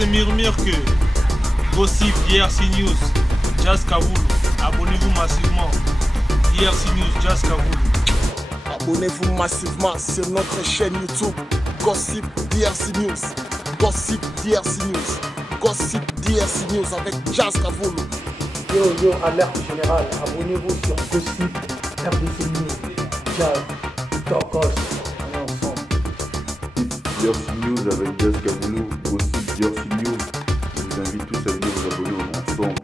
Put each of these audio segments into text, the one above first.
se murmure que Gossip DRC News, Jazz Kaboulou. Abonnez-vous massivement. DRC News, Jazz Kaboulou. Abonnez-vous massivement sur notre chaîne YouTube Gossip DRC News. Gossip DRC News. Gossip DRC News avec Jazz Kaboulou. Yo, alerte générale. Abonnez-vous sur Gossip RDC News. Jazz, Torcos. On est ensemble. DRC News avec Jazz Kaboulou. Gossip DRC News. Je vous invite tous à venir vous abonner ensemble.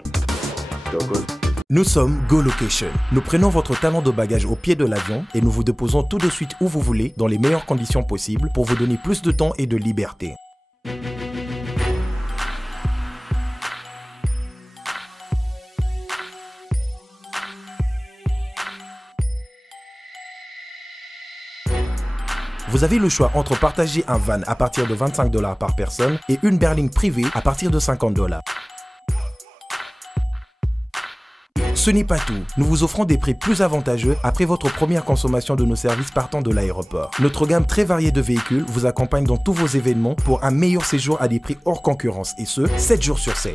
Torcos. Nous sommes Go Location. Nous prenons votre talon de bagage au pied de l'avion et nous vous déposons tout de suite où vous voulez, dans les meilleures conditions possibles, pour vous donner plus de temps et de liberté. Vous avez le choix entre partager un van à partir de 25 $ par personne et une berline privée à partir de 50 $. Ce n'est pas tout, nous vous offrons des prix plus avantageux après votre première consommation de nos services partant de l'aéroport. Notre gamme très variée de véhicules vous accompagne dans tous vos événements pour un meilleur séjour à des prix hors concurrence et ce, 7 jours sur 7.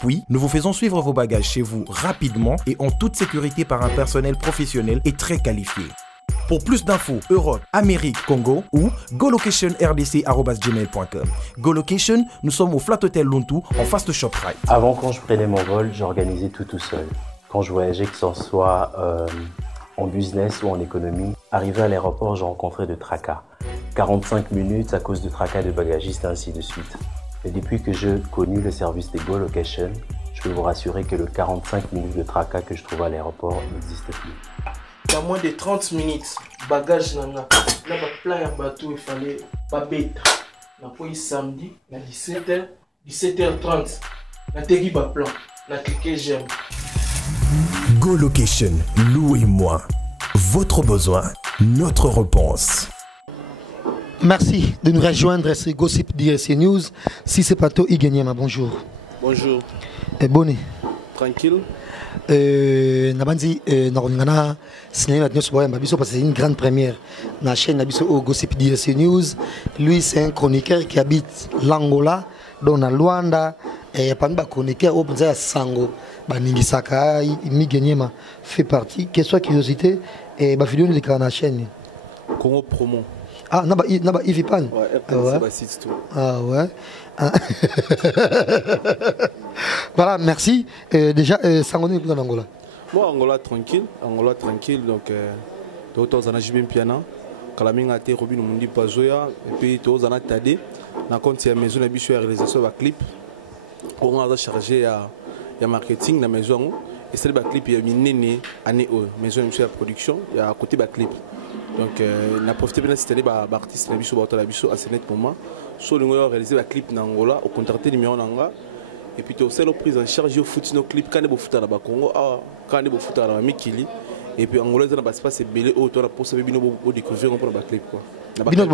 Puis, nous vous faisons suivre vos bagages chez vous rapidement et en toute sécurité par un personnel professionnel et très qualifié. Pour plus d'infos, Europe, Amérique, Congo ou golocationrdc@gmail.com. GoLocation, nous sommes au Flat Hotel Lontou en face de ShopRite. Avant, quand je prenais mon vol, j'organisais tout seul. Quand je voyageais, que ce soit en business ou en économie, arrivé à l'aéroport, je rencontrais de tracas. 45 minutes à cause de tracas de bagagistes, ainsi de suite. Et depuis que j'ai connu le service de GoLocation, je peux vous rassurer que le 45 minutes de tracas que je trouve à l'aéroport n'existe plus. Il y a moins de 30 minutes, bagage nana. Là, plein de bateau, il fallait pas bête. On a pris samedi, à 17h, 17h30. On a tegui ba plan, on a cliqué j'aime. Go Location, louez-moi. Votre besoin, notre réponse. Merci de nous rejoindre sur Gossip DRC News. Si c'est pas toi, Iganyama, bonjour. Bonjour. Et bonne. Tranquille. Nabandi Norngana cinéma parce que c'est une grande première dans la chaîne au Gossip DRC News. Lui c'est un chroniqueur qui habite l'Angola dans la Luanda et parmi les chroniqueurs au Banza Sango Baningi Saka Iganyama fait partie. Quelle soit curiosité et ba vidéo de la chaîne Congo Promo. Ah, naba Ivipan. Ouais, RTNC ah ouais. Voilà, merci. Déjà, Sangoni est en Angola. Moi, Angola tranquille, donc tous en ajibem piana. Kalaminga te Robin Mundi Pazoya et puis tous en attendé. Na compte ya maison na biso réalisation ba clip. On a chargé à marketing na maison et c'est le clip ya minene année maison de production, il y a à côté ba clip. Donc, on a profité de cette année par artiste à ce moment. Sur le moment, réalisé un clip en Angola, au contracté numéro Nanga. Et puis, on a pris en charge au foot nos clips quand on est au foot à la Congo, quand on est au foot à la Mikili. Et puis, Angola, ça n'a pas c'est belé au tour pour savoir bien découvrir un peu le clip. Bien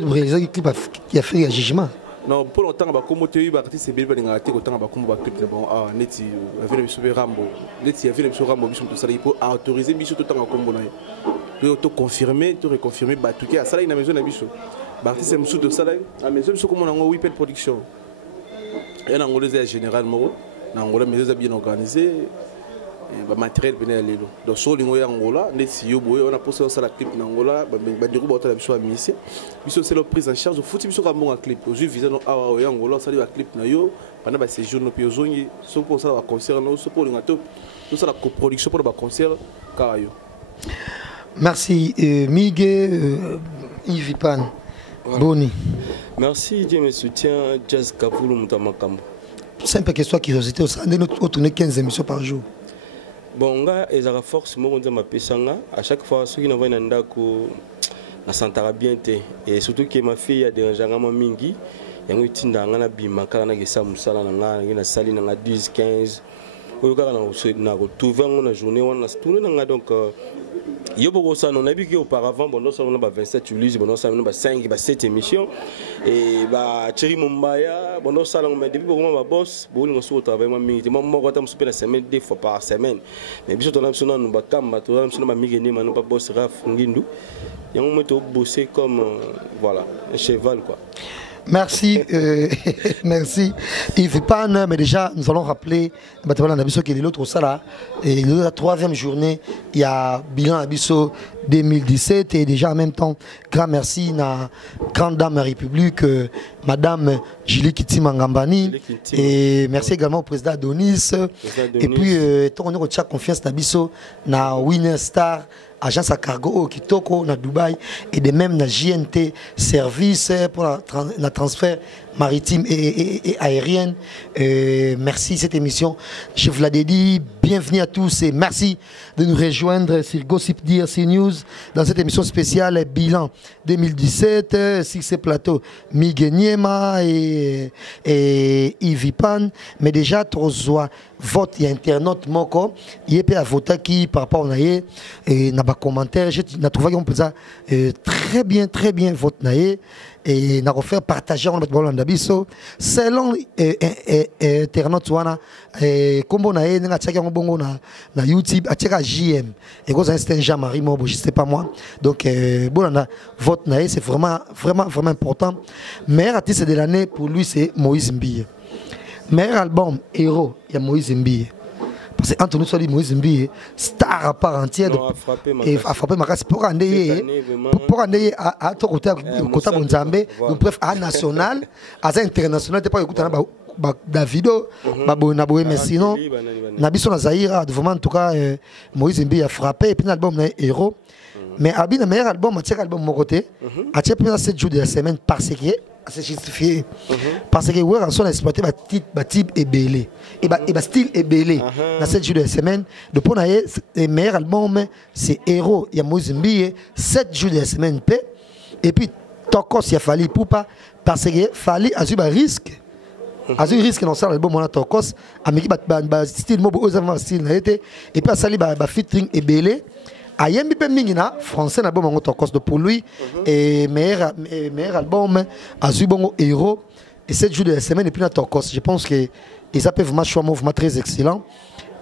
de réaliser un clip qui a fait un jugement. Non, pour longtemps, comme tu as eu artiste, c'est bien de ngati autant comme clip de bon neti avait le super Rambo. Neti avait le super Rambo, bisou tout ça il faut autoriser bisou tout temps comme bon. Pour confirmer, tout reconfirmer, tout qui a ça là, il a maison d'habitude. L'artiste est sous de ça là, la maison c'est comme on a un Wiped production. Et en Angolais généralement, en Angola maison bien organisée, le matériel venait aller là. Donc sur l'Angola Angola, si on a posé ça la clip en Angola, bah du coup bah tu as l'habitude à misser. Puis c'est la prise en charge. Faut que tu sois un bon clip. Aujourd'hui visant à Angola, ça la clip na yo pendant bah séjour nos pays zongi, sauf pour ça la concert, sauf pour le gâteau, tout ça la coproduction pour le concert, carayo. Merci Miguel Ivipan. Boni. Merci, Dieu me soutient. Jazz Kaboulou Moutamakambo. Simple question curiosité, au sein de notre tourner 15 émissions par jour. Bon, nga ezara force mo nza mapesanga à chaque fois ceux qui n'envoient ndako na santara bien te et surtout que ma fille a dérangé ngama mingi yango itinda ngana bima kala na gesa musala na nga na sali na 10 15 oyo kala na retrouver ngona journée wana tourner na nga donc Yo beaucoup ça on a vu qu'auparavant bon ça on a 27 Ulysse bon ça on a 5 7 émissions et bah Thierry Mumbaya bon ça on a depuis beaucoup ma boss bon on se travaille moi moi quand me la semaine 2 fois par semaine mais biso tona biso nous ba kamba tona biso ba migeni manu pas boss Raf Ngindu et on met au bosser comme voilà un cheval quoi. Merci, merci. Yves Pan, mais déjà, nous allons rappeler, qui est l'autre ça et la 3e journée, il y a bilan Abisso 2017 et déjà en même temps, grand merci à la grande dame de la République, Madame Julie Kiti Mangambani, et merci également au président Adonis, et puis, on a confiance à Abisso, na Winner Star, agence à cargo au Kitoko, na Dubaï, et de même na JNT service pour la transfert maritime et aérienne. Merci cette émission. Je vous l'ai dit, bienvenue à tous et merci de nous rejoindre sur Gossip DRC News dans cette émission spéciale bilan 2017 sur ce plateau Migueniema et Ivipan. Mais déjà, trozoa vote, il y a internaute moko, il y a voté qui par rapport à et n'a pas commentaire. J'ai trouvé qu'on peut ça très bien vote naïe. Et nous avons fait partager en Bisso selon internaute wana comme on a na YouTube à JM et quand c'est Jean-Marie Mobo je sais pas moi donc bon vote c'est vraiment important. Meilleur artiste de l'année pour lui c'est Moïse Mbie. Meilleur album héros il y a Moïse Mbie. Parce que Anthony Soli Moïse Mbie star à part entière et a frappé ma race pour aller à ton côté Bonzambe donc bref à national à international t'es pas écouter Davido Nabo mais sinon Nabiso na Zaïra vraiment en tout cas Moïse Mbie a frappé et puis l'album héros mais Abi le meilleur album c'est album mon côté a tiré plus 7 jours de la semaine parce que c'est justifié parce que ouais on a exploité ba type et belé et style est belé dans 7 jours de la semaine de pour le meilleur album c'est héros il y a Moïse Mbie 7 jours de la semaine et puis Tokos il a fallu pour pas parce que fallu a eu un risque risque dans ça l'album on a Tokos a mis ba style mo aux style et puis a sali ba featuring et belé Ayembi Pemingina, français l'album en Tokos de pour lui et meilleur album Azubongo héros et 7 jours de la semaine et puis la Tokos. Je pense que ils appellent vraiment choix mouvement très excellent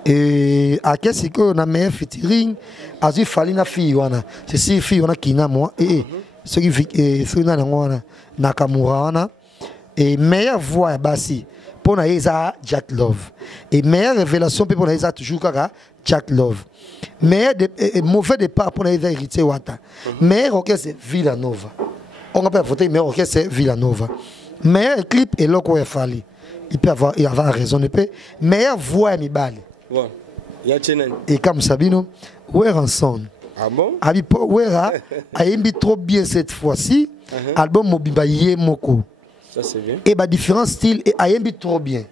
et à qu'est-ce que on a meilleur featuring Azu Falina fille wana c'est si fille wana kina moi et ceux qui ceux na wana Nakamura wana et meilleure voix bassi pour na Isa Jack Love et meilleure révélation pour na Isa toujours kaka Jack Love. Mais mauvais départ pour les héritiers Wata. Mais orchestre c'est Villanova. On va pas voter mais orchestre c'est Villanova. Mais clip et loco est fallu. Il peut avoir raison de paix. Meilleure voix mi balle. Et comme Sabino, Weranson. Ah bon? Abipo Wera a émis trop bien cette fois-ci. Album Mobimba Yemoko. Ça c'est bien. Et bah différents styles et a émis trop bien.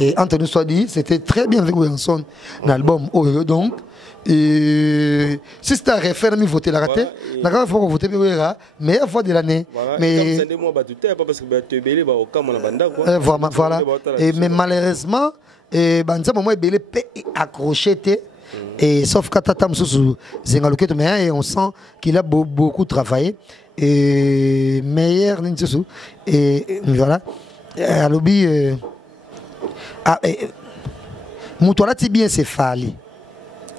Et Anthony Swadi, c'était très bien avec Wilson, l'album Oyo donc. Et si c'était un référendum, voter la raté. D'accord, il faut voter pour Wera, meilleure fois de l'année. Mais voilà. Et mais malheureusement, Banza moment Belé accroché et sauf Katatam sous Zengaluket mais on sent qu'il a beaucoup travaillé et meilleur Ninsusu et voilà. À lobby Moutola Tibien c'est Fali.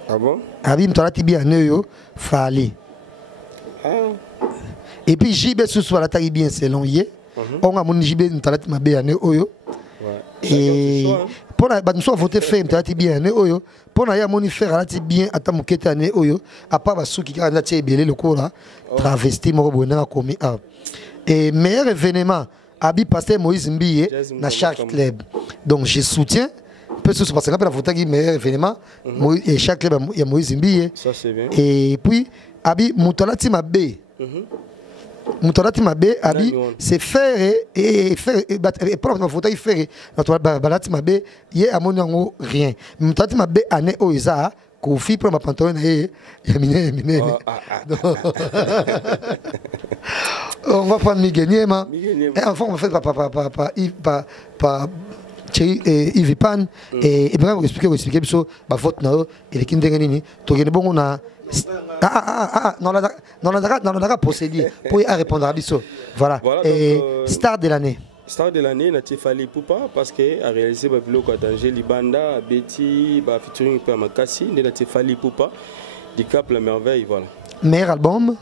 Ah bon? Abi Moutola Tibien Neyo Fali. Et puis JB sous la taille bien c'est long yé. On a mon JB Moutola Tibien Neyo. Et pour la banso voter fait Moutola Tibien Neyo. Pour la moni faire la Tibien à Tamuketa Neyo. À part Bassou qui a la Tibien le cours là. Travesti mon bonheur a commis. Et meilleur événement. Abi Pasteur Moïse Mbie dans chaque club. Donc je soutiens. Parce que la photo qui est meilleur événement. Et chaque club il y a Moïse Mbie. Ça c'est bien. Et puis Abi Moutalati Mabé. Moutalati Mabé Abi c'est faire et faire et prendre la photo il fait notre balati Mabé il y a mon rien. Moutalati Mabé année au Isa Kofi pour ma pantalon et miné. On va prendre Migueniema. Et enfin, on va faire par Yves Pan. Et bien, on va expliquer, parce que vote et les Kindenganini. Tu as bon, on a Non, on a procédé pour y répondre à Bisso. Voilà. Et star de l'année. Star de l'année, Natif Fali Poupa, parce qu'elle a réalisé le bloc à Danger, Libanda, Betty, featuring Makassi, Natif Fali Poupa, du Cap La Merveille, voilà. Meilleur album?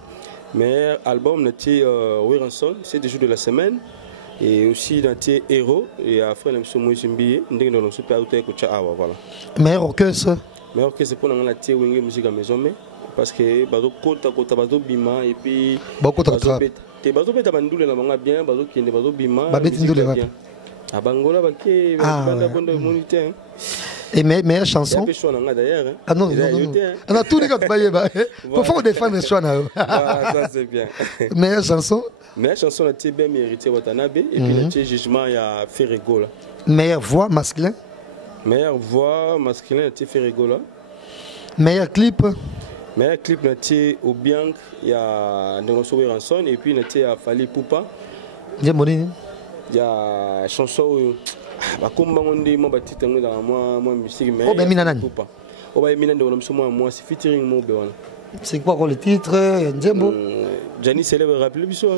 Meilleur album, Natif Wiranson, c'est des jours de la semaine. Et aussi Natif Héros, et après, on a mis Moïse Mbiye, on a mis Super Auto et Kochawa, voilà. Meilleur orchestre? Meilleur orchestre, c'est pour Natif Wenge Musique à Maison, parce que bazo kota bazo bima et puis bazo beta bandule na banga bien bazo kende bazo bima babeti ndule bien abangola bake banda bonde moniteur et meilleure chanson d'ailleurs ah non on a tout les gars ba pour faut défendre choix na ça c'est bien meilleure chanson la TB mérité Watanabe et puis le jugement il y a Ferregola meilleure voix masculin la Ferregola meilleur clip meilleur clip natie au Bianc, il y a Ndongoso Ranson et puis natie à Fali Poupa. Il y a chanson bah comme on dit moi batite dans moi musique mais oh ben Minanan Poupa. Oh ben Minanan de moi c'est featuring mo bewana. C'est quoi le titre Nzembo Jani célèbre rappeler biso.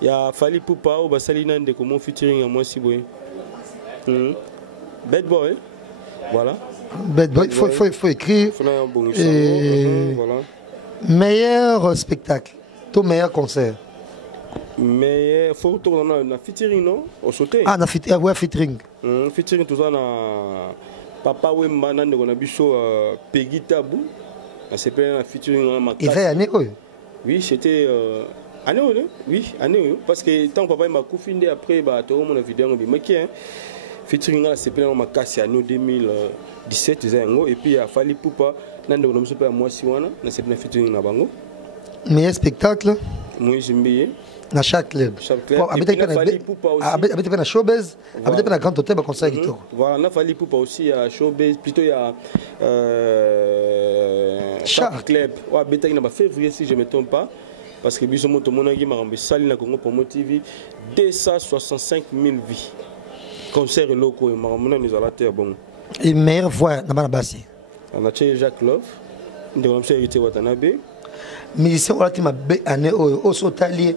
Il y a Fali Poupa au Basalina de comment featuring à moi si boy. Bad Boy. Voilà. Bad Boy, faut écrire. Voilà. Meilleur spectacle, ton meilleur concert. Meilleur photo dans la featuring non au sauté. Ah, ouais, featuring. Featuring tout ça na Papa Wemba nande on a biso Peggy Tabou. C'est plein la featuring ma. Il fait année quoi? Oui, c'était année oui, année parce que tant papa m'a coufindé après bah tout mon vidéo bi maquillé. Featuring là c'est plein ma casse à nous 2017 et puis il a fallu Poupa nande on me pas moi si wana na c'est plein featuring na bango. Meilleur spectacle Moi j'aimais na chaque club. Habite pas na showbiz, habite pas na grand hôtel ba concert qui tourne. Voilà, na fallu Poupa aussi à showbiz plutôt il y a chaque club. Ouais, habite na ba février si je me trompe pas. Parce que biso moto monangi marambe sali na Congo pour motiver 265 000 vies. Concert locaux, nous allons bon. Et meilleure voix dans la basse. On a tué Jacques Love, nous avons hérité Watanabe. Musicien, on a été année au Sotalier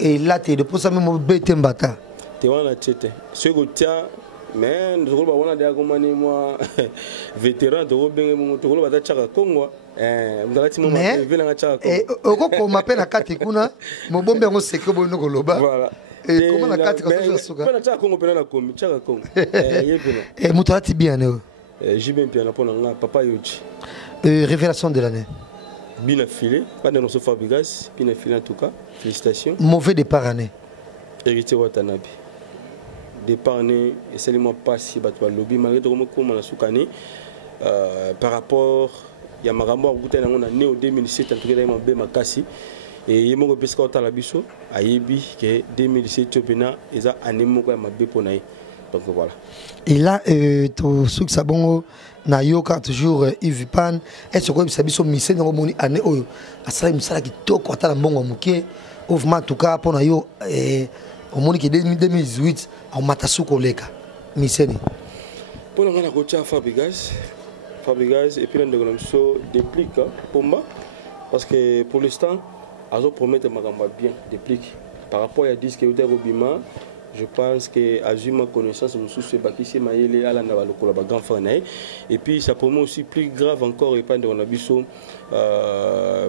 et là, tu es de pour ça même bête mbata. Tu vois, on a tué. Ce que tu as, mais nous avons dit à moi, vétéran de Robin, nous avons dit à Congo. Mais, on m'appelle à Katikuna, mon bon bien, on sait que bon, nous voilà. Et comment la carte comme ça Pas la Congo pena la Congo, tchaka Congo. Et Moutala Tibiane. J'ai bien piano pour la papa Yoji. Révélation de l'année. Bien affilé, pas de nos Fabrigas, bien affilé en tout cas. Félicitations. Mauvais départ année. Hérité Watanabe. Départ année, et seulement pas si battu lobby malgré tout comme on a soukane par rapport il y a Marambo goûté dans année au 2007 en tout cas dans ma Makassi. Et il y a un peu de la biso, Ayebi, qui est 2017, Tchopena, et ça, année moko ya mabe ponaï. Donc voilà. Et là, tu sais que ça bon, na yoka toujours Yves Pan. Est-ce que ça biso mission dans mon année où à ça il me semble que tout quand la bon amuké, ouvement en tout cas pour na yo au monde qui 2018 en matasu koleka mission. Pour la coach Fabrigas et puis on a déplique pour moi parce que pour l'instant Azo promettre Magamba bien, déplique. Par rapport à disque que Robima, je pense que Azuma connaissance me sous Bakissi Maïle Alana Lokola grand fan. Et puis ça pour moi aussi plus grave encore et pas de Ronabiso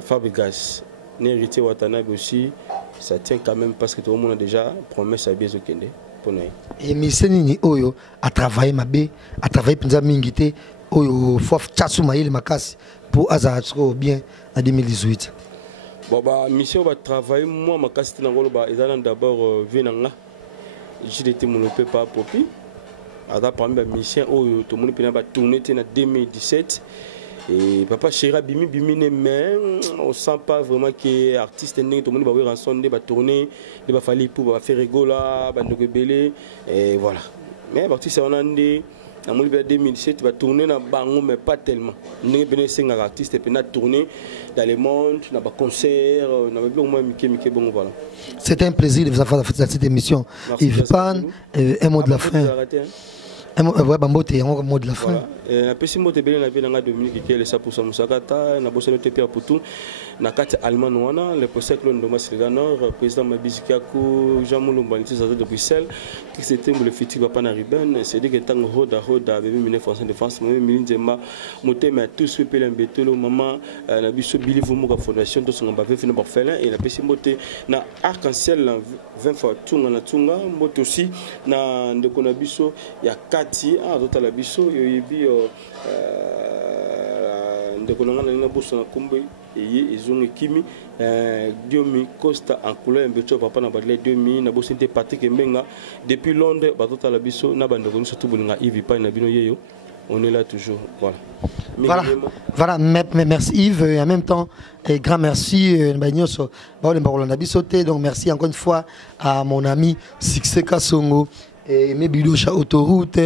Fabrigas. N'hérité Watanabe aussi, ça tient quand même parce que tout le monde a déjà promis sa biais au Kende. Et Miseni Oyo a travaillé ma bé, a travaillé pour Mingité, Oyo Fof Tchassou Maïle Makassi pour Azatro bien en 2018. Bon bah mission va travailler moi ma casse dans le bas ils d'abord venanga j'ai été monopé par Popi à la première mission où tout le monde peut tourner en 2017 et papa Chéra bimi mais on sent pas vraiment que artiste tout le monde va voir ensemble va tourner il va falloir pour faire rigola va nous rebeller et voilà mais artiste on a dit en 2017 va tourner dans bango mais pas tellement nous avons cinq artistes et puis on a tourné dans le monde dans des concerts on a vu au moins Mickey bon voilà. C'était un plaisir de vous avoir fait cette émission. Yves Pan, un mot de la fin. Un mot de la fin. napesi mbote ebele na vie nanga Dominique Kele 100% Musakata na bosa note Pierre Poutou na kati Allemagne wana le procès Claude Ndoma Sylvanor président Mabizikako Jean Moulumba Niti de Bruxelles qui c'était le futur papa na Ruben c'est dit que tant roda bébé mine français de France même Milinzema moté mais tous pe l'embetelo maman na biso Billy Vumu fondation to songa ba fina orphelin et napesi mbote na arc-en-ciel 20 fois tunga na tunga mbote aussi na ndeko na biso ya kati azota la biso yoyibi ndeko nanga na boso na kombe et ezongi kimi Diomi Costa en couleur mbeto papa na badle 2000 na boso te Patrick Mbenga depuis Londres bazota la biso na bandeko ni surtout bolinga Yves pa na bino yeyo on est là toujours voilà merci Yves et en même temps et grand merci donc merci encore une fois à mon ami Succès Kasongo et mes bidocha autoroute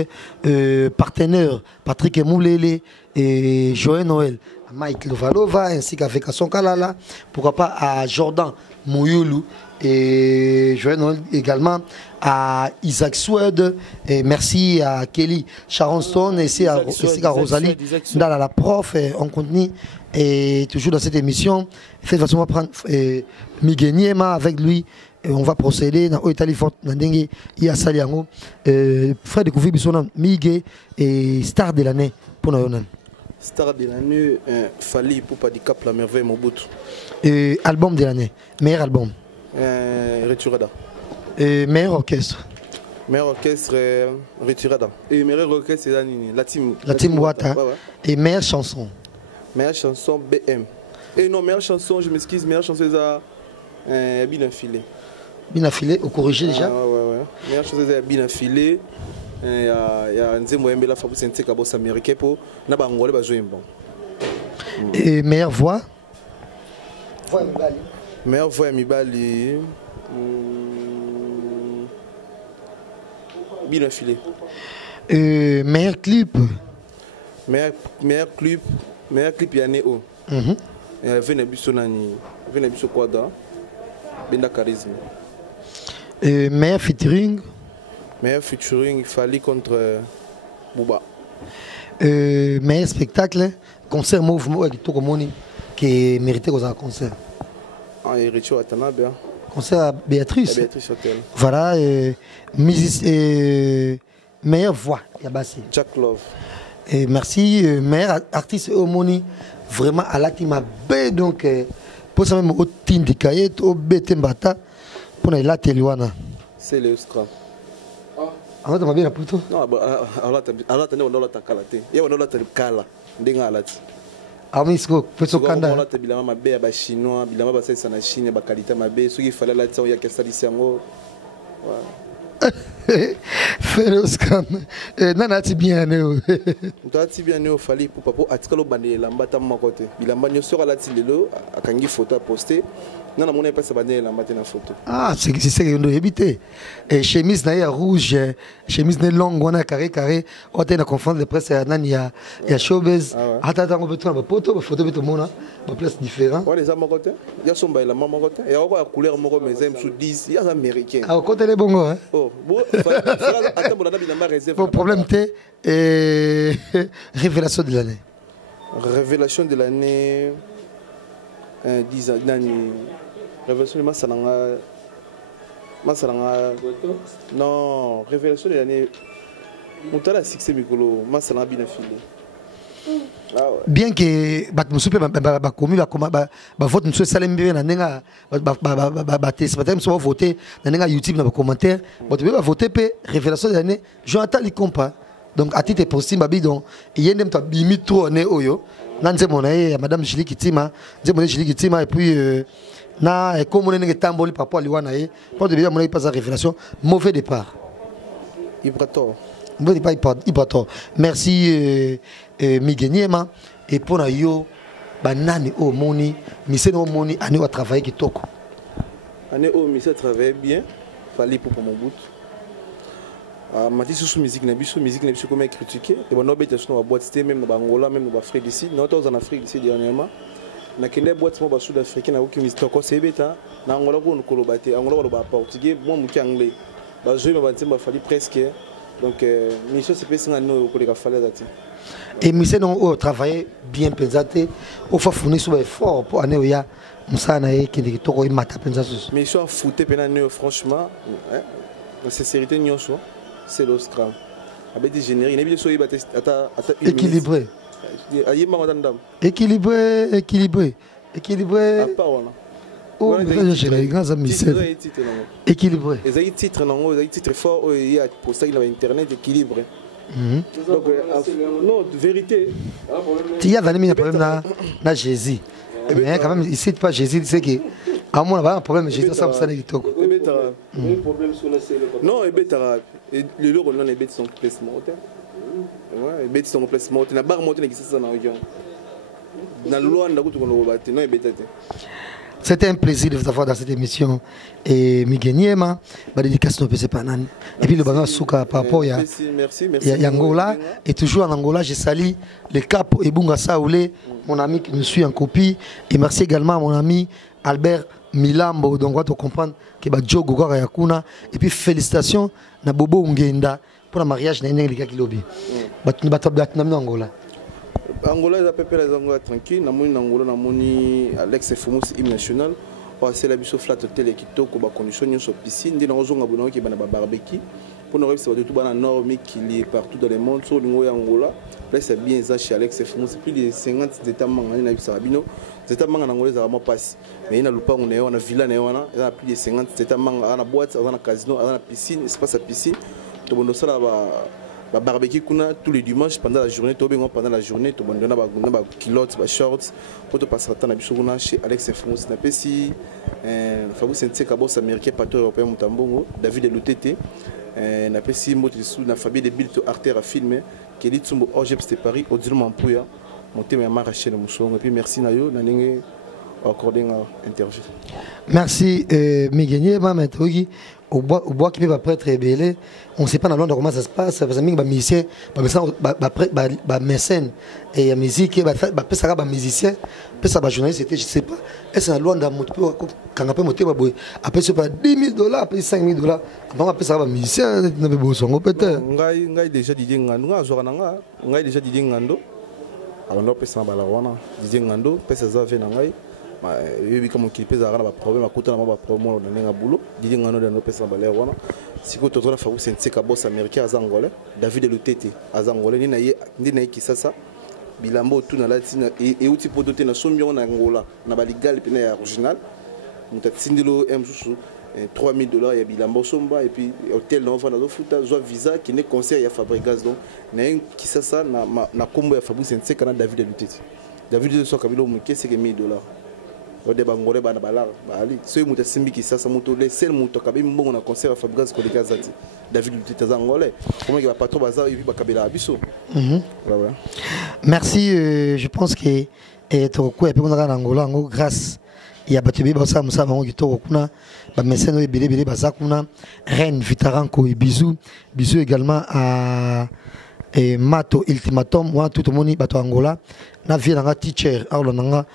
partenaire Patrick Moulele et Joël Noël Mike Lovalova ainsi qu'avec son Kalala pourquoi pas à Jordan Moyoulou et Joël Noël également à Isaac Swed et merci à Kelly Sharonstone et ici à Rosalie dans la prof on continue et toujours dans cette émission cette façon on va prendre Migueniema avec lui et on va procéder dans Italie forte dans dengue il y a Saliango frère de Koufi Bissona Miguel et star de l'année pour nous star de l'année Fali pour pas du cap la merveille Mobutu album de l'année meilleur album Returada. Et meilleur orchestre. Meilleur orchestre Returada. Et meilleur orchestre c'est la team Wata. Et meilleure chanson. Meilleure chanson BM. Et non, meilleure chanson, je m'excuse, meilleure chanson c'est Binafilé. Binafilé, au corrigé déjà. Ouais. Meilleure chanson c'est Binafilé. Il y a Nzembo Mbela Fabrice Nteka boss américain pour na ba ngolé ba jouer bon. Et meilleure voix. Meilleure voix Mibali. Bien filé. Meilleur clip. Meilleur clip Yanéo. Venabiso Nani. Venabiso Kwada. Benda Charisme. Meilleur featuring. Meilleur featuring Fali contre Bouba. Meilleur spectacle. Concert mouvement qui méritait qu'on ait un concert. Concert à Béatrice. Voilà, meilleure voix, Yabassi. Jack Love. Et merci, meilleur artiste Omoni, vraiment à la team B, donc pour ça même au team de Kayet, au Betembata, pour la Teluana. C'est le Oscar. Ah, tu m'as bien appris tout? Non, alors tu as calé. Il y a un kala. Ah mais c'est quoi kanda là bilama mabe ba chinois bilama ba sesa na Chine ba qualité mabe ce qui fallait là ça ya que ça dit yango faire Oscar nana ti bien né toi ti bien né fallait pour papa atikalo bandé lamba ta makote bilamba nyo sera là ti lelo akangi photo à poster non mon pas bandé lamba na photo ah c'est que on doit éviter et chemise na rouge chemise na longue on a carré on a confondre de presse nani ya showbiz attends on peut prendre photo beto mona ba place différent ouais les amakote ya somba la makote et on va couleur moko mais aime sous 10 ya américain ah côté les bongo hein oh bon attends mon bilamba réserve problème té et révélation de l'année révélation de l'année 10 ans nani révélation de Masalanga non révélation de l'année Moutala succès Mikolo Masalanga bien filé bien que batmusupe ba komi ba vote nso salem bien na nenga ba test ba time so voter na nenga YouTube na commentaire ba voter pe révélation de l'année Jonathan Likompa donc à titre possible babi donc yendem to bimi trop ne oyo nanze monaye madame Julie Kitima et puis na comme on est tamboli papa liwana e pour de bien mon pas sa révélation mauvais départ Ibrator merci Migueniema et pour na yo banani o moni mise no moni ani wa travailler kitoko ani o mise travailler bien fallait pour mon bout Matisse sous musique na biso comme critiqué et bon obété sur la boîte c'était même dans Angola même dans Afrique d'ici nous en Afrique d'ici dernièrement na kende boîte mo ba sud africain na ko mistoko sebeta na Angola ko kolobate Angola ba portugais moi muki anglais ba jouer ba timba fallait presque donc mission c'est pas ça no ko les fallait dati Et monsieur non travailler bien pensé au faut fournir sur effort pour année ya musa na qui de to ko mata pensa sus. Mais so fouté penane franchement la sincérité nyonso c'est le scrum. Avec des génériques, il y a so yeba ata équilibré. Ayema madame. Équilibré. À part on. Oh, mais je les grands amis équilibré. Les ay titres non, les titres fort il y a pour ça il a internet équilibré. Donc non, de vérité. Il y a un problème na Jésus. Mais quand même il cite pas Jésus, c'est que à mon avis un problème Jésus ça ça n'est pas. Non, et betara le loro non les bêtes sont placement. Ouais, les bêtes sont placement. Na bar monter qui ça na région. Na loi ndaku to ko battre non et betete. C'était un plaisir de vous avoir dans cette émission. Et Migeniema, ma dédicace ne peut pas. Et puis le bagan Souka par rapport à Angola. Et toujours en Angola, je salue le cap Ebunga Saoulé, mon ami qui me suit en copie. Et merci également à mon ami Albert Milambo. Donc on va comprendre que Badjo Gogora Yakuna. Et puis félicitations à Bobo Ungenda pour le mariage de Nenga Kilobi. En Angola. Angola, ils appellent les Angola tranquilles. Namoni Angola, namoni Alex Fomos hymne national. C'est la biso flat télé qui toque au condition sur piscine. Des gens ont abonné qui ont barbecue. Pour nous réussir tout dans la norme qui est partout dans le monde. Sur le Angola, là c'est bien ça chez Alex Fomos. Plus de 50 États membres en Sabino. Les États membres en Angola, ça vraiment passe. Mais il y a le pas on est on a villa, il y a plus de 50 États membres à la boîte, à la casino, à la piscine, espace à piscine. Tout le monde ça là ba barbecue kuna tous les dimanches pendant la journée pendant la journée to bondona ba culottes ba shorts pour te passer temps na biso kuna chez Alex Fomos na pesi Fabou Sente Kabos américain patron européen Mutambongo David Lutete na pesi moto sous na Fabien de Bill to Arter à filmer Kelly Tsumbo Orgeps de Paris Odile Mampuya monté ma maraché na musongo et puis merci na yo na ndenge accordé une interview. Merci Migenier Mametogi au bois qui peut pas être ébélé. On ne sait pas dans Londres comment ça se passe. Parce que les musiciens, les mécènes et la musique, les musiciens, les journalistes, je ne sais pas. Et c'est dans Londres, quand on peut monter, après c'est pas $10,000, après $5,000. Après ça va musicien, on a besoin peut-être. On a déjà dit Ngando, on a déjà dit Ngando. Alors on peut s'en balader, dit Ngando, peut ça va venir. Oui, comme il peut avoir un problème, à côté de ma problème, on a un boulot. Didi Ngano de nos personnes balais, voilà. Si vous avez fait un syndicat boss américain à Angola, David Lutete à Angola, ni na qui ça, bilambo tout na latine et outil pour doter na sombion na Angola, na baligal et na original. Mutat sindilo msusu $3,000 ya bilambo somba et puis hôtel na vana do futa zo visa qui ne concert ya Fabregas donc na qui ça na combo ya Fabrice syndicat na David Lutete. David Lutete so kabilo muke c'est $1,000. Ode bangole bana bala bali so muta simbi ki sasa muto le sel muto kabi mbongo na concert Fabregas ko lekazati David Lutete za ngole comment il va pas trop bazar et puis bakabela abiso. Voilà. Merci je pense que to ko epe kuna Angola ngo grâce ya batebe ba sa musa bango kitoko kuna ba meseno ebele baza kuna Reine Vitaranko et bisous également à Mato Ultimatum wa tout le monde bato Angola na vie na teacher alors na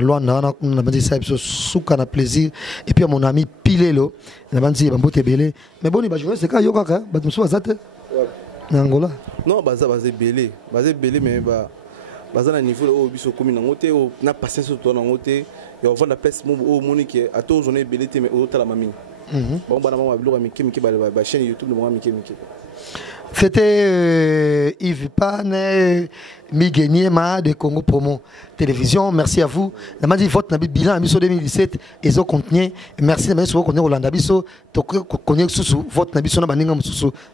Luanda na bandi ça suka na plaisir et puis mon ami Pilelo na bandi bambote belé mais bon ba jouer c'est ka yoka ka ba muso bazate na Angola non baza belé mais baza na niveau au biso commune na ngote na patience to na ngote ya vendre la place au monique à tous on est belé mais au tala mamine bon bana mama biloko miki ba chaîne YouTube mo miki. C'était Yves Pane, Migeniema de Congo Promo Télévision. Merci à vous. La m'a dit votre bilan en 2017 et zo contenu. Merci de mettre sur votre Rolanda Biso.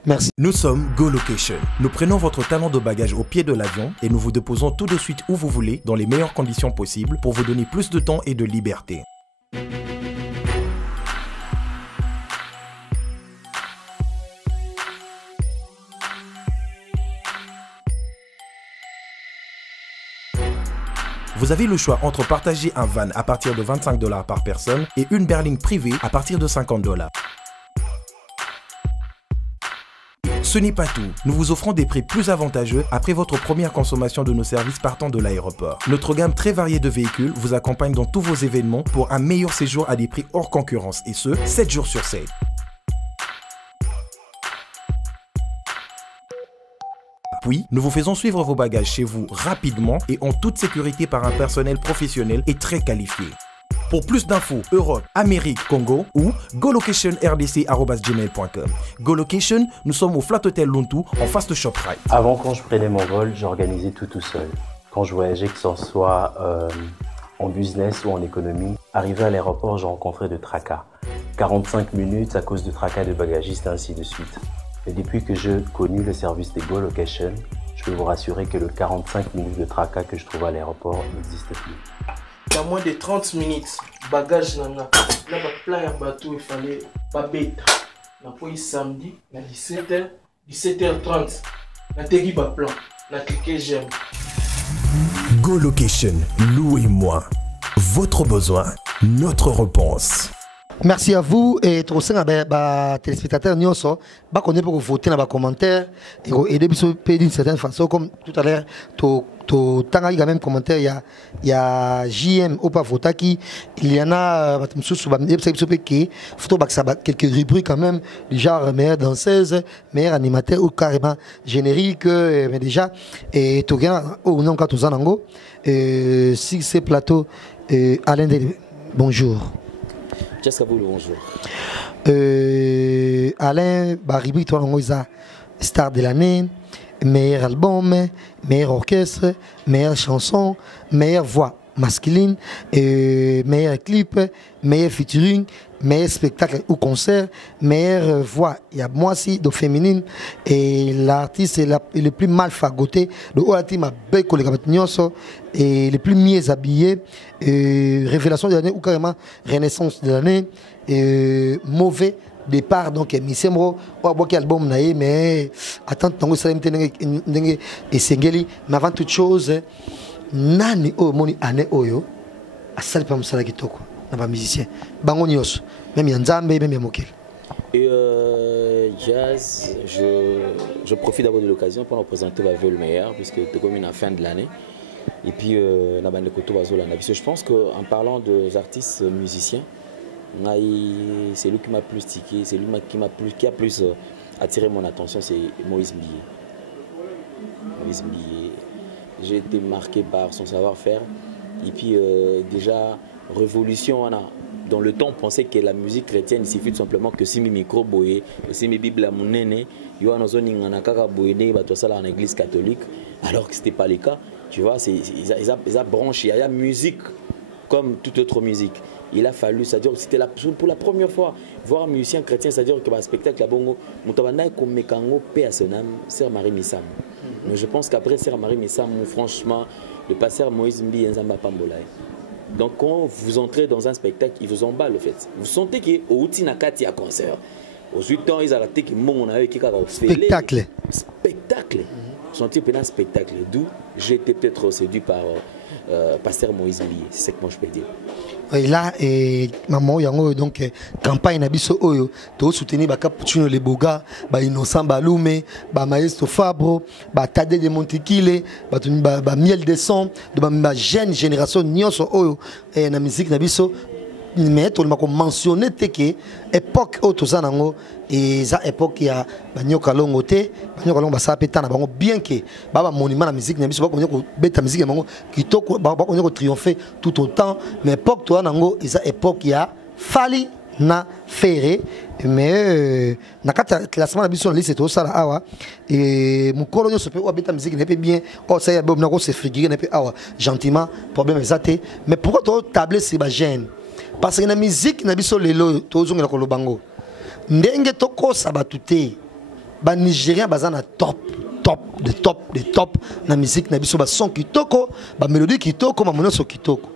Merci. Nous sommes Go Location. Nous prenons votre talent de bagage au pied de l'avion et nous vous déposons tout de suite où vous voulez dans les meilleures conditions possibles pour vous donner plus de temps et de liberté. Vous avez le choix entre partager un van à partir de $25 par personne et une berline privée à partir de $50. Ce n'est pas tout. Nous vous offrons des prix plus avantageux après votre première consommation de nos services partant de l'aéroport. Notre gamme très variée de véhicules vous accompagne dans tous vos événements pour un meilleur séjour à des prix hors concurrence et ce, 7 jours sur 7. Puis, nous vous faisons suivre vos bagages chez vous rapidement et en toute sécurité par un personnel professionnel et très qualifié. Pour plus d'infos, Europe, Amérique, Congo ou golocation@rdc@gmail.com. GoLocation, nous sommes au Flat Hotel Luntu en face de ShopRite. Avant, quand je prenais mon vol, j'organisais tout seul. Quand je voyageais, que ce soit en business ou en économie, arrivé à l'aéroport, je rencontrais de tracas. 45 minutes à cause de tracas de bagagistes, ainsi de suite. Et depuis que j'ai connu le service de GoLocation, je peux vous rassurer que le 45 minutes de tracas que je trouve à l'aéroport n'existe plus. Il y a moins de 30 minutes, bagage nana. Là, plein de bateaux, il fallait pas bête. On a pris samedi, à 17h, 17h30. On a tegui ba plan. On a cliqué j'aime. GoLocation, louez-moi. Votre besoin, notre réponse. Merci à vous et tous les téléspectateurs nous connaissez pour voter dans les commentaires et aider d'une certaine façon comme tout à l'heure quand même commentaire il y a JM au pas voter qui il y en a quelques rubriques quand même du genre meilleure danseuse, meilleur animateur ou carrément générique mais déjà et tout gain au nom quand tous en ango si c'est plateau Alain bonjour. Bonjour. Alain Baribi, toi, star de l'année, meilleur album, meilleur orchestre, meilleure chanson, meilleure voix masculine, meilleur clip, meilleur featuring, meilleur spectacle ou concert, meilleure voix. Il y a moi aussi de féminine et l'artiste est le plus mal fagoté. Le haut team a béco les et le plus mieux habillé. Révélation de l'année ou carrément renaissance de l'année. Mauvais départ donc Missemro ou aboki album naé mais attends tango ça et singeli mais avant toute chose nani o moni ane oyo asali pa musala kitoko na ba musicien bango nyos même ya nzambe même ya mokili. Et jazz, je profite d'abord de l'occasion pour nous présenter la vue le meilleur puisque c'est comme une fin de l'année et puis na bande koto bazola na biso. Je pense que en parlant des artistes musiciens, c'est lui qui m'a plus tiqué, c'est lui qui a plus attiré mon attention, c'est Moïse Mbié. Moïse Mbié. J'ai été marqué par son savoir-faire et puis déjà révolution dans le temps on pensait que la musique chrétienne il suffit tout simplement que si mes micro boyé si mes bibles monene yo na zone ngana kaka boyé ba to ça en église catholique alors que c'était pas le cas, tu vois, ils a branché, il y a musique comme toute autre musique. Il a fallu, c'est-à-dire c'était pour la première fois voir un musicien chrétien, c'est-à-dire que le spectacle à Bongo, Moutabana comme Mekango paix à son âme, Sœur Marie Missam. Mais je pense qu'après Sœur Marie Missam, franchement, le pasteur Moïse Mbi et Nzamba Pambolay. Donc quand vous entrez dans un spectacle, il vous emballe le fait. Vous sentez qu'au outil Nakati à concert. Aux 8 ans, ils ont raté que mon avait qui spectacle. Spectacle. Sentier pendant un spectacle. D'où j'ai été peut-être séduit par pasteur Moïse Mbi. C'est ce que moi je peux dire. Et là, maman, yango donc campagne na biso oyo to soutenir ba Capuchino le Boga, ba Innocent Balume, ba Maestro Fabro, ba Tade de Montikile, ba Miel de Son, de ba jeune génération nyonso oyo na musique na biso. Mais tout le monde mentionné que époque où tout ça nango et ça époque ya banyoka longo te banyoka longo ça péta na bango bien que baba monument la musique na biso ba konyo ko beta musique bango kitoko ba konyo ko triompher tout autant mais époque toi nango et ça époque ya fali na ferré mais na kata classement na biso na liste to ça là awa et mukolo nyo sope wa beta musique na pe bien oh ça ya bob na ko se figurer na pe awa gentiment problème exacté mais pourquoi toi tabler c'est ba gêne. Parce que la musique na biso lelo tozongela ko lobango ndenge tokosa batute ba Nigérien bazana top na musique na biso ba son kitoko ba mélodie kitoko ba monoso kitoko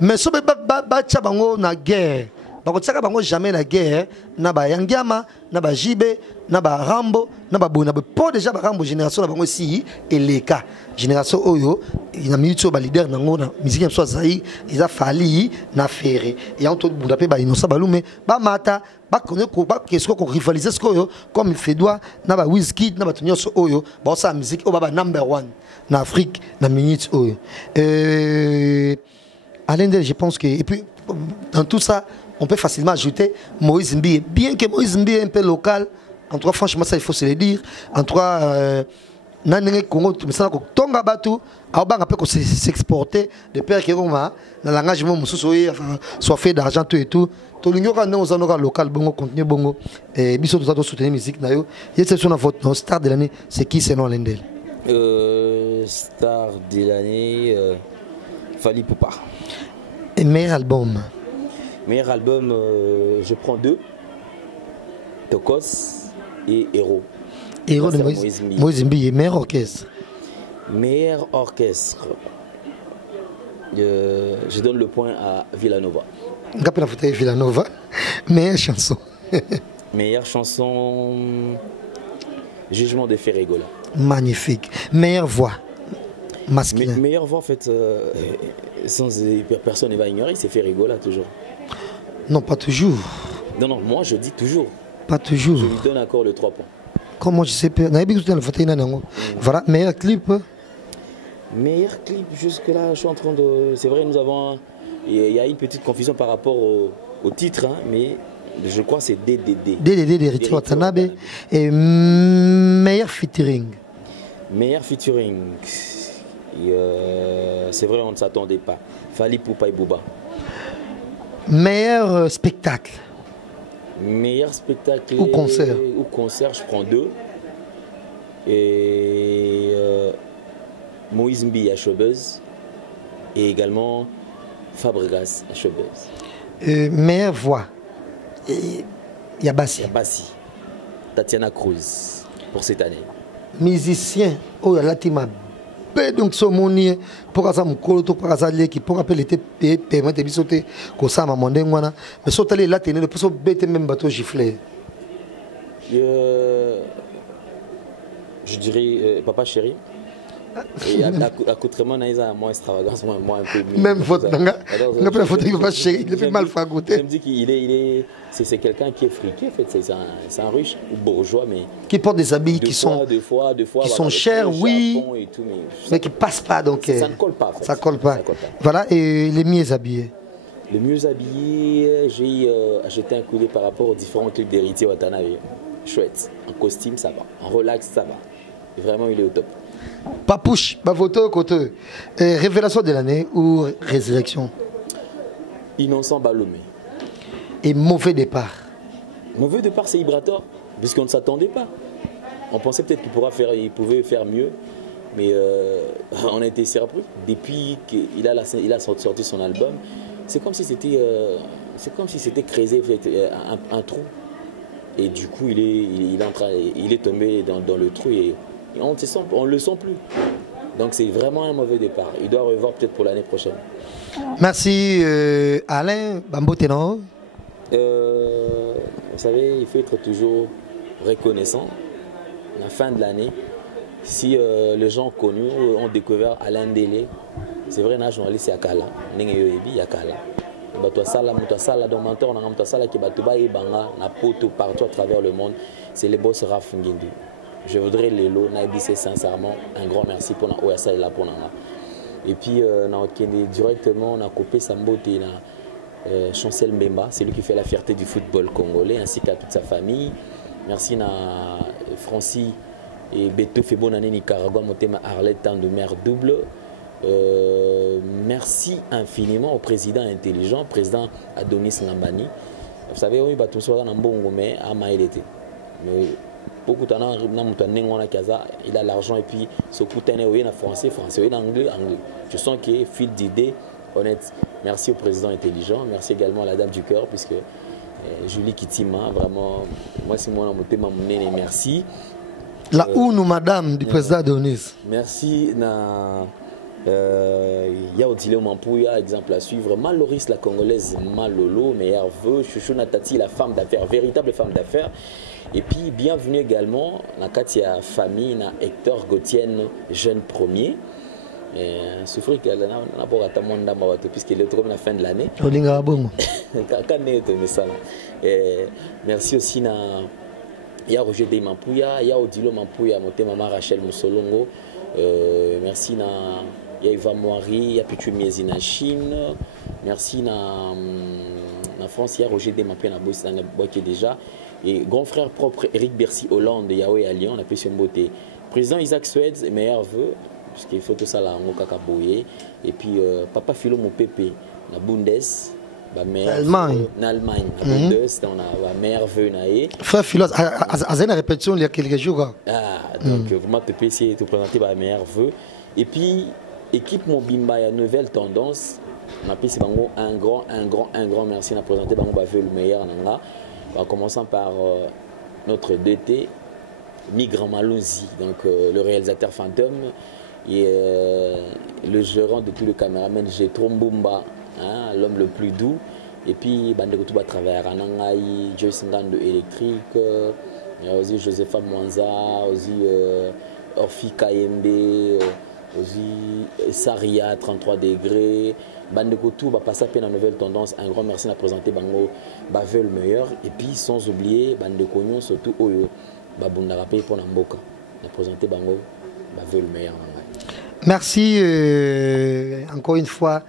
mais so ba tcha bango na guerre bako tsaka bango jamais na guerre na ba Yangiama na ba Jibe na ba Rambo na ba Bona po déjà ba Rambo génération na bango si eleka génération oyo na minute ba leader nango na musique so zai ils fali na ferré et en tout bunda pe ba Innocent Balume ba mata ba connaît ko ba qu'est-ce qu'on rivaliser ce koyo comme il fait droit na ba Wizkid na ba tonyoso oyo ba sa musique o ba number 1 na Afrique na minute oyo Alain je pense que et puis dans tout ça on peut facilement ajouter Moïse Mbi. Bien que Moïse Mbi est un peu local, en tout cas, franchement, ça il faut se le dire. En tout cas, nanenge Congo misala ko tonga batu abanga pe ko s'exporter de père qui ngoma na langage mo mususu soit fait d'argent tout et tout to lingo ka non zanoka local bongo contenu bongo et biso to soutenir musique na yo yetse sur notre star de l'année c'est qui c'est non Lendel star de l'année Fally Ipupa. Et meilleur album je prends 2 Tokos et Héros. Héros de Moïse Mbi, meilleur orchestre. Meilleur orchestre. Je donne le point à Villanova. Villanova. Meilleure chanson. Meilleure chanson. Jugement de Ferregola. Magnifique. Meilleure voix. Masculine. Meilleure voix, en fait, sans personne ne va ignorer, c'est Ferregola toujours. Non, pas toujours. Non, moi je dis toujours. Pas toujours. Je lui donne encore le 3 points. Comment je sais pas. Voilà, meilleur clip. Meilleur clip, jusque-là, je suis en train de. C'est vrai, nous avons. Il y a une petite confusion par rapport au titre, hein, mais je crois que c'est DDD. DDD d'Héritier Watanabe. Et meilleur featuring. Meilleur featuring. C'est vrai, on ne s'attendait pas. Fally Ipupa et Booba. Meilleur spectacle. Meilleur spectacle ou concert. Ou concert, je prends 2. Et Moïse Mbi à Showbuzz et également Fabregas à Showbuzz. Meilleure voix. Yabassi. Tatiana Cruz pour cette année. Musicien. Oh, la team donc ce monier pour ça mon coloto pour ça qui pour appeler était paiement de bisoté ko ça maman ngwana mais sauter là tenir le pour bête même bateau gifler. Je dirais Papa Chéri. Et accoutrement naïsa moins extravagance moins un peu mieux. Même faute nanga la faute que Papa Chéri il fait mal fagoté. Je me dis qu'il est c'est quelqu'un qui est friqué en fait, c'est un russe bourgeois mais qui porte des habits qui sont qui sont chers oui tout, mais qui passent pas donc ça ne colle pas en fait. Ça colle pas. Voilà et les mieux habillés. Les mieux habillés, j'ai acheté un coup d'œil par rapport aux différents clips d'Héritier Watanabe. Chouette, en costume ça va, en relax ça va. Vraiment il est au top. Papouche, Bavoto côté révélation de l'année ou résurrection. Innocent Balomé. Et mauvais départ. Mauvais départ, c'est Ibrator, puisqu'on ne s'attendait pas. On pensait peut-être qu'il pouvait faire mieux, mais on a été surpris. Depuis qu'il a sorti son album, c'est comme si c'était creusé un trou. Et du coup, il est tombé dans le trou et on ne le sent plus. Donc c'est vraiment un mauvais départ. Il doit revoir peut-être pour l'année prochaine. Merci Alain Bamboteno. Vous savez, il faut être toujours reconnaissant. À la fin de l'année, si les gens connus ont découvert Alain Délé, c'est vrai, un journaliste Yakala, Yakala. Donc mentor, qui na poto partout à travers le monde, c'est le boss Raf Ngindu. Je voudrais Lélo, Naibissé sincèrement un grand merci pour la OSA et la pour et puis directement on a coupé Sambote Chancel Mbemba, c'est lui qui fait la fierté du football congolais ainsi qu'à toute sa famille. Merci à Francis et Beto fait bonne année Nicaragua, Motema Arlette temps de mère double. Merci infiniment au président intelligent, président Adonis Ngambani. Vous savez, oui, tout ça dans Bongo, mais à Maïlete. Mais beaucoup de temps, il a l'argent et puis ce coup de français, anglais. Je sens qu'il y a fil d'idées honnête. Merci au président intelligent, merci également à la dame du cœur, puisque Julie Kitima, vraiment, moi c'est moi merci. La nous madame du président Adonis. Merci na Yaodile Mampouya, exemple à suivre. Maloris la congolaise Malolo, meilleur vœu. Chouchou Natati, la femme d'affaires, véritable femme d'affaires. Et puis bienvenue également na Katia famille na Hector Gauthier, jeune premier. Souffrir qu'elle n'a pas à mon dame puisqu'il est trop à la fin de l'année. Merci aussi na Roger de Mampouya, Odilo Mampouya, maman Rachel Moussolongo. Merci na Yva Moiri, Pichu Miezi na Chine. Merci na France, Roger de Mampouya na Boké déjà. Et grand frère propre Eric Bercy Hollande, Yahweh à Lyon, on a pu se mboter Président Isaac Suède, meilleur vœu, puisqu'il faut tout ça là, en Kakaboye. Et puis, Papa Philo Mopepe, la Bundes, Allemagne. En Allemagne, la Bundes, on a meilleur vœu. Frère Philo, à une répétition il y a quelques jours. Donc, vraiment, Pepe, essayer de présenter ma meilleur vœu. Et puis, équipe Mobimba, il y a une nouvelle tendance. On a pris un grand merci. On a présenté le meilleur. En commençant par notre DT, Migrant Malouzi, donc le réalisateur fantôme, et le gérant de tous les caméramans, Jetro Mbumba, hein, l'homme le plus doux. Et puis, Bande Koutuba Travers, Anangaï, Joyce Ngan de Électrique, aussi Josepha Mwanza, aussi Orfi Kayembe, aussi Saria, 33 degrés. Bande Koutou va passer à peine en nouvelle tendance. Un grand merci à présenter Bango Bavel le meilleur. Et puis, sans oublier, Bande Kognon, surtout Oyo, Babundarape pour Namboka. On a présenté Bango Bavel le meilleur. Merci encore une fois.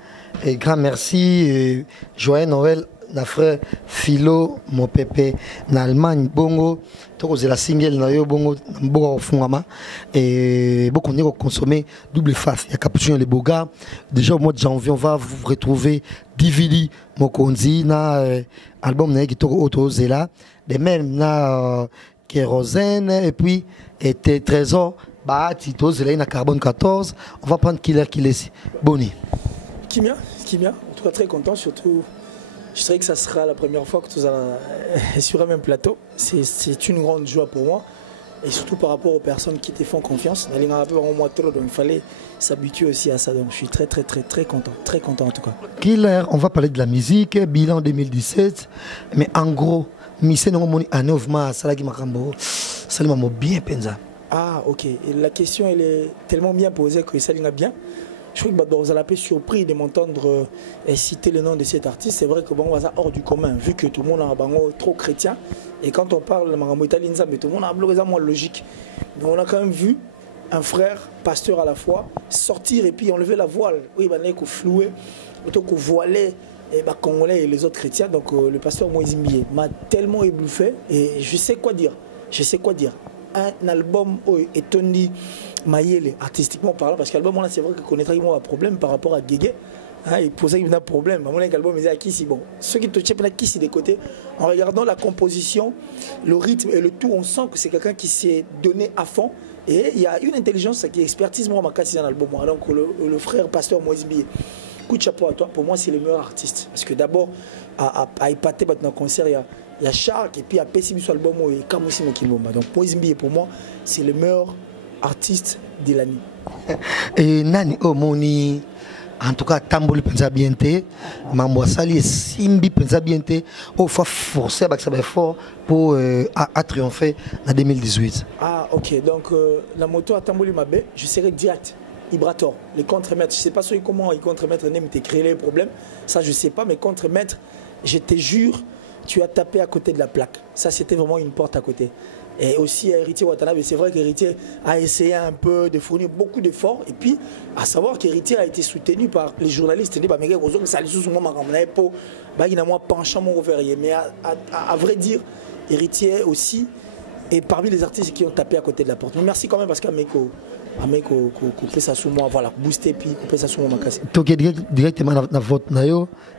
Et grand merci. Joyeux Noël, na frère Philo, mon pépé, en Allemagne, bongo. Tous la single na yo bongo, bongo au fond et beaucoup de consommer double face. Il y a Capuchin les Boga. Déjà au mois de janvier, on va vous retrouver DVD Mokonzi na album na qui auto zela. De même na Kérosène et puis était Trésor. Bah Tito zela na Carbone 14. On va prendre Killer Kilesi. Boni. Kimia, en tout cas très content, surtout je dirais que ça sera la première fois que tu es sur un même plateau. C'est une grande joie pour moi et surtout par rapport aux personnes qui te font confiance. Donc il fallait s'habituer aussi à ça, donc je suis très content en tout cas. Killer, on va parler de la musique, bilan 2017, mais en gros, Missé Nongomoni à 9 mars, Salagi Makambo, Salima bien pensa. Ah ok, et la question elle est tellement bien posée que ça l'a bien. Je crois que vous allez être surpris de m'entendre citer le nom de cet artiste. C'est vrai que bon, c'est hors du commun, vu que tout le monde est trop chrétien. Et quand on parle de Marambo Italien, tout le monde a bloqué moins logique. Donc on a quand même vu un frère, pasteur à la fois, sortir et puis enlever la voile. Oui, il faut flouer, plutôt que voiler les Congolais et les autres chrétiens. Donc le pasteur Moïse Mbié m'a tellement éblouffé et je sais quoi dire. Un album étonné Mayele artistiquement parlant parce que l'album là c'est vrai que connaîtrait un problème par rapport à Guégué hein, il posait un problème mon album il à qui si bon ceux qui te chepent là qui si des côtés en regardant la composition le rythme et le tout on sent que c'est quelqu'un qui s'est donné à fond et il y a une intelligence qui expertise moi ma casse dans l'album donc le frère pasteur Moïse Bié coup de chapeau à toi pour moi c'est le meilleur artiste parce que d'abord à épater dans le concert il y a Shark et puis à Pessimis sur l'album et Kamoussi Mokimoma. Donc Moïse Mbié pour moi c'est le meilleur artiste de l'année. Et Nani Omoni en tout cas Tamboli pensa bien te Mambo Sali Simbi pensa bien te au fois forcé avec ça fort pour à triompher en 2018. Ah ok donc la moto à Tamboli Mabé je serai direct. Ibrator, les contre-maîtres, je ne sais pas comment les contre-maîtres n'ont créé les problèmes, ça je ne sais pas, mais contre-maîtres, je te jure, tu as tapé à côté de la plaque. Ça c'était vraiment une porte à côté. Et aussi Héritier Watanabe, c'est vrai qu'Héritier a essayé un peu de fournir beaucoup d'efforts. Et puis, à savoir qu'Héritier a été soutenu par les journalistes. Mais à vrai dire, Héritier aussi est parmi les artistes qui ont tapé à côté de la porte. Mais merci quand même parce qu'Ameko couper ça sous moi, voilà, booster puis couper ça sous moi. Tu es directement dans votre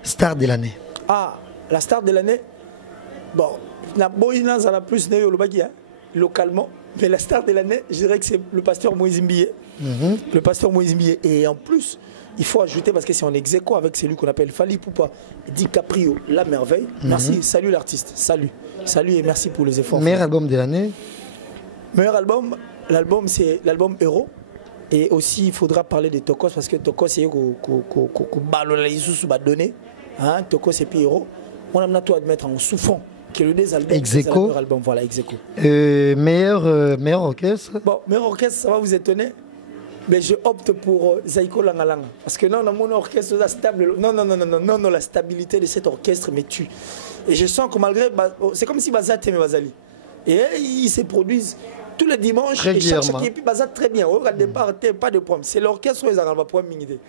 star de l'année. Ah, la star de l'année. Bon, la boïna ça la plus néo le bagui localement, mais la star de l'année, je dirais que c'est le pasteur Moïse Mbié. Le pasteur Moïse Mbié et en plus, il faut ajouter parce que c'est en ex-aequo avec celui qu'on appelle Fali Poupa DiCaprio, la merveille. Merci, salut l'artiste, salut et merci pour les efforts. Meilleur album de l'année. Meilleur album. L'album c'est l'album Héros et aussi il faudra parler de Tokos parce que Tokos c'est donné hein Tokos et puis Héros on a tout à admettre en souffrant que le des albums ex-aequo album voilà ex-aequo meilleur orchestre bon meilleur orchestre ça va vous étonner mais je opte pour Zaiko Langalanga parce que non mon orchestre stable non la stabilité de cet orchestre me tue et je sens que malgré c'est comme si Bazat et Bazali et ils se produisent tous les dimanches, et chaque équipe va très bien. Au départ, pas de problème. C'est l'orchestre qui va pouvoir m'inviter.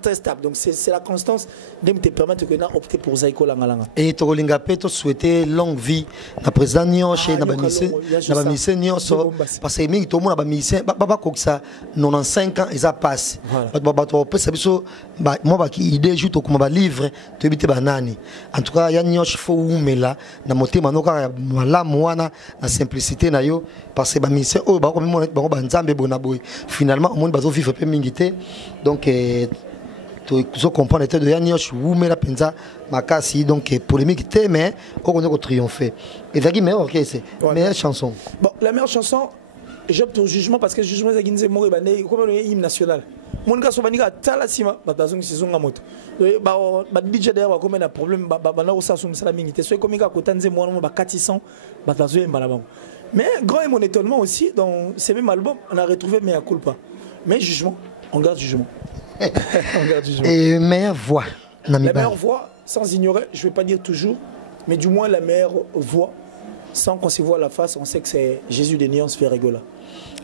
très stable. Donc c'est la constance de te permettre que na opter pour Zaiko Langalanga. Et Tolinga Peto souhaiter longue vie na président Nyonche na bamise Nyonso parce que mingi tout le monde na bamise baba kokisa 95 ans ils a passé. Baba to pesa biso moi ba ki idée juste comme ba livre to ebite banani. En tout cas ya Nyonche faut umela na motema noka malamu wana na simplicité na yo parce que bamise o ba ko mo ba nzambe bona boy. Finalement au monde bazo vivre peu mingité donc tu comprends l'état de Yannick ou mais la penza makasi donc polémique mais on a triompher et ça qui meilleur ok c'est meilleure chanson. Bon la meilleure chanson j'opte au jugement parce que le jugement c'est Ginze Mori bané comme le hymne national mon gars sobanika tala sima batazong sizonga moto ba DJ d'ailleurs comme un problème ba na osasu msala mingité so comme ka kotanze moi ba 400 batazo mbala bango mais grand et mon étonnement aussi dans ces mêmes albums on a retrouvé Mea Culpa mais jugement on garde jugement. Et meilleure voix. La meilleure voix, sans ignorer, je ne vais pas dire toujours, mais du moins la meilleure voix, sans qu'on se voit à la face, on sait que c'est Jésus de Nyons Ferregola.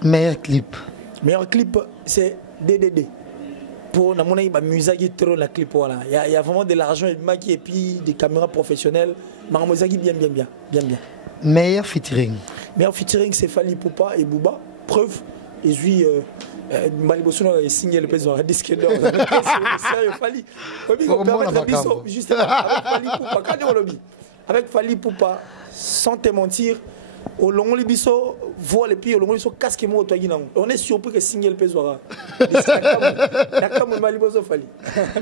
Meilleur clip. Meilleur clip, c'est DDD. Pour la musique trop la clip voilà. Il y a vraiment de l'argent et puis des caméras professionnelles. Ma musique bien. Meilleur featuring. Meilleur featuring, c'est Fali Poupa et Booba. Preuve, et lui. Maliboso a signé le président disque d'or. Fali. Avec Fali Poupa, sans te mentir, au long libiso, voit les pieds, au long libiso, casque moi on est surpris que signé le président. Maliboso Fali.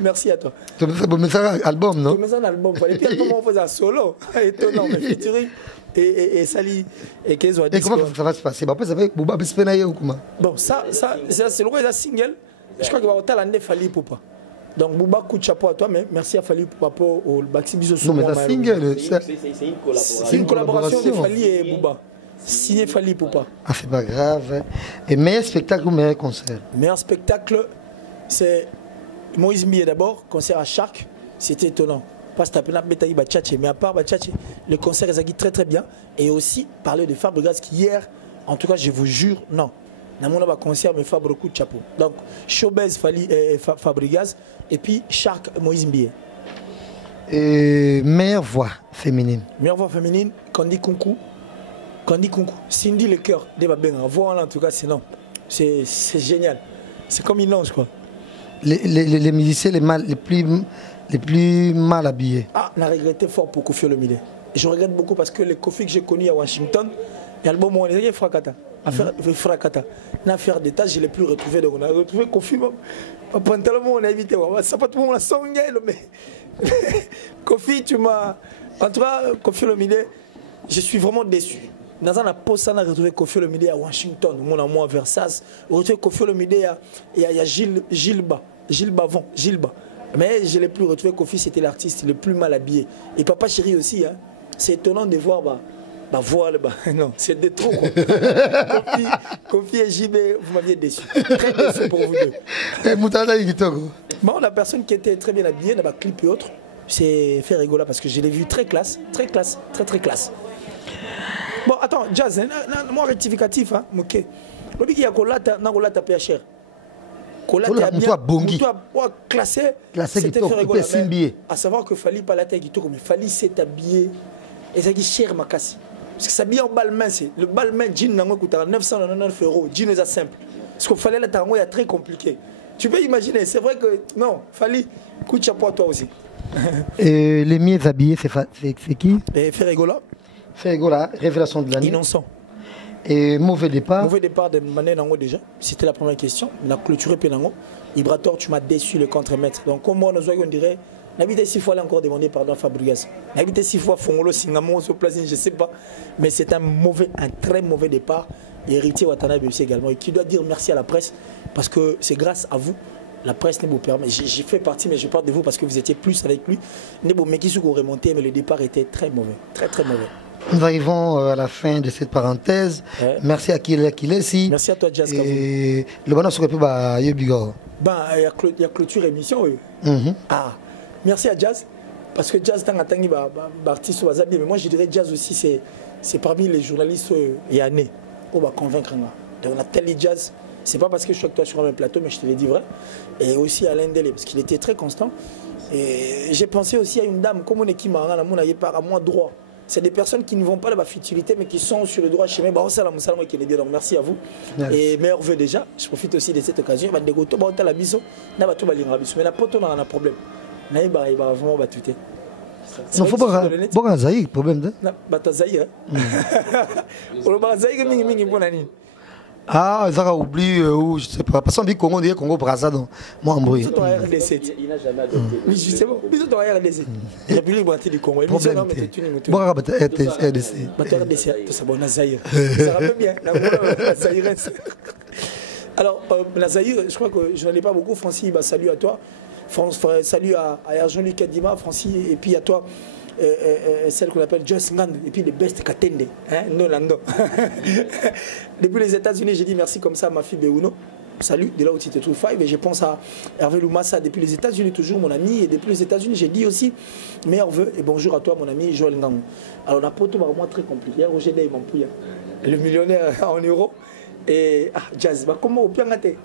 Merci à toi. Tu me fais un album, non? Tu me fais un album. Fali. Puis comment on faisait un solo? Étonnant, mais featuring. Et Sali et Kezo a dit. Et comment ça va se passer? Bah, ça va avec Bouba Bespenaye ou comment? Bon, ça c'est le roi de single. Je crois qu'il va autant l'année Fali Poupa. Donc Bouba, coup de chapeau à toi, mais merci à Fali Poupa pour le Baxi Biso. Non, mais c'est single. C'est une collaboration. C'est une collaboration de Fali et Bouba. Signé Fali Poupa. Ah, c'est pas grave. Et meilleur spectacle ou meilleur concert? Meilleur spectacle, c'est Moïse Mbié d'abord, concert à Shark. C'était étonnant. Pas mais à part Bachache, le concert est très bien. Et aussi parler de Fabregas qui hier, en tout cas je vous jure, non. Dans mon concert, mais Fabre coup de chapeau. Donc Showbiz Fabregas et puis Shark Moïse Mbié. Meilleure voix féminine. Meilleure voix féminine, Candy Kunku. Cindy le cœur des babins. Voix en tout cas, sinon. C'est génial. C'est comme une ange quoi. Les musiciens les plus mal habillés. Ah, on a regretté fort pour Koffi Olomide. Je regrette beaucoup parce que les Koffi que j'ai connus à Washington, il y a le moment où on est fracata. Fracata. Une affaire d'État, je ne l'ai plus retrouvé. Donc on a retrouvé Koffi. Pantalon, on a évité. Ça pas tout le monde, on a songé. Mais Koffi, tu m'as. En tout cas, Koffi Olomide, je suis vraiment déçu. Dans un poste, on a retrouvé Koffi Olomide à Washington, mon amour à Versailles. On a retrouvé Koffi Olomide il y a Gilles Bavon. Mais je ne l'ai plus retrouvé. Koffi, c'était l'artiste le plus mal habillé. Et Papa Chéri aussi. Hein. C'est étonnant de voir voile. Non, c'est des trop. Koffi et JB, vous m'aviez déçu. Très déçu pour vous deux. Bon, la personne qui était très bien habillée dans le clip et autres, c'est Ferregola parce que je l'ai vu très classe. Très classe. Bon, attends, Jazz, moi rectificatif. Hein, ok. Le y a Kolata PHR. Classé c'était Ferregola. À savoir que Fali pas la tête mais Fali s'est habillé et ça qui cher Makassi parce que s'habiller en balmain c'est le balmain jean nango coûte 999 €, jean est simple parce qu'il fallait la tango est très compliqué. Tu peux imaginer, c'est vrai que non, Fali coup de chapeau à toi aussi. Les mieux habillés c'est qui? Ferregola, révélation de l'année. Innocent. Et mauvais départ. Mauvais départ de Mané Nango déjà. C'était la première question. On a clôturé Penango. Ibrator, tu m'as déçu le contre-maître. Donc, comment on dirait, n'habitez 6 fois, là encore demandé pardon à Fabregas. N'habitez 6 fois Fongolo, Singamo, Soplazine, je ne sais pas. Mais c'est un très mauvais départ. Héritier Watanabe aussi également. Et qui doit dire merci à la presse parce que c'est grâce à vous. La presse ne vous permet. J'y fais partie, mais je parle de vous parce que vous étiez plus avec lui. Nebo Mekisou remonté, mais le départ était très mauvais. Très mauvais. Nous arrivons à la fin de cette parenthèse. Ouais. Merci à Kilesi. Merci à toi, Jazz. Et le bonheur serait plus Yobigo. Il y a clôture émission. Oui. Ah, merci à Jazz. Parce que Jazz, tant artiste mais moi je dirais Jazz aussi, c'est parmi les journalistes Yané. On va convaincre. Donc on a tel Jazz. C'est pas parce que je suis avec toi sur un même plateau, mais je te l'ai dit vrai. Et aussi Alain Dele, parce qu'il était très constant. Et j'ai pensé aussi à une dame, comme on est qui m'a à moi droit. C'est des personnes qui ne vont pas dans la futilité, mais qui sont sur le droit chemin. Donc merci à vous. Merci. Et meilleurs vœux déjà. Je profite aussi de cette occasion. Mais il a un problème. Non, faut pas un Zahir, problème. Ah, ils ont oublié, je sais pas. Parce qu'on dit Congo, on dit Congo Brazza, donc moi en bruit. Il n'a jamais adopté. Oui, justement. Ils ont RDC. République du Congo. Problème. Bon, RDC. Ça va, Zahir. Ça va bien. Alors, Zahir, je crois que je n'en ai pas beaucoup. Francis, salut à toi. Salut à Jean-Luc Kadima, Francis, et puis à toi. Celle qu'on appelle Just Ngand, et puis les best Katende, hein, Nolando. Depuis les États-Unis, j'ai dit merci comme ça à ma fille Beuno. Salut, de là où tu te trouves, Five. Et je pense à Hervé Loumassa depuis les États-Unis, toujours mon ami. Et depuis les États-Unis, j'ai dit aussi meilleurs vœux et bonjour à toi, mon ami Joël Ngango. Alors, on a pas tout vraiment très compliqué. Roger Day Mampouya, le millionnaire en euros. Et Jazz, comment au pied ngate?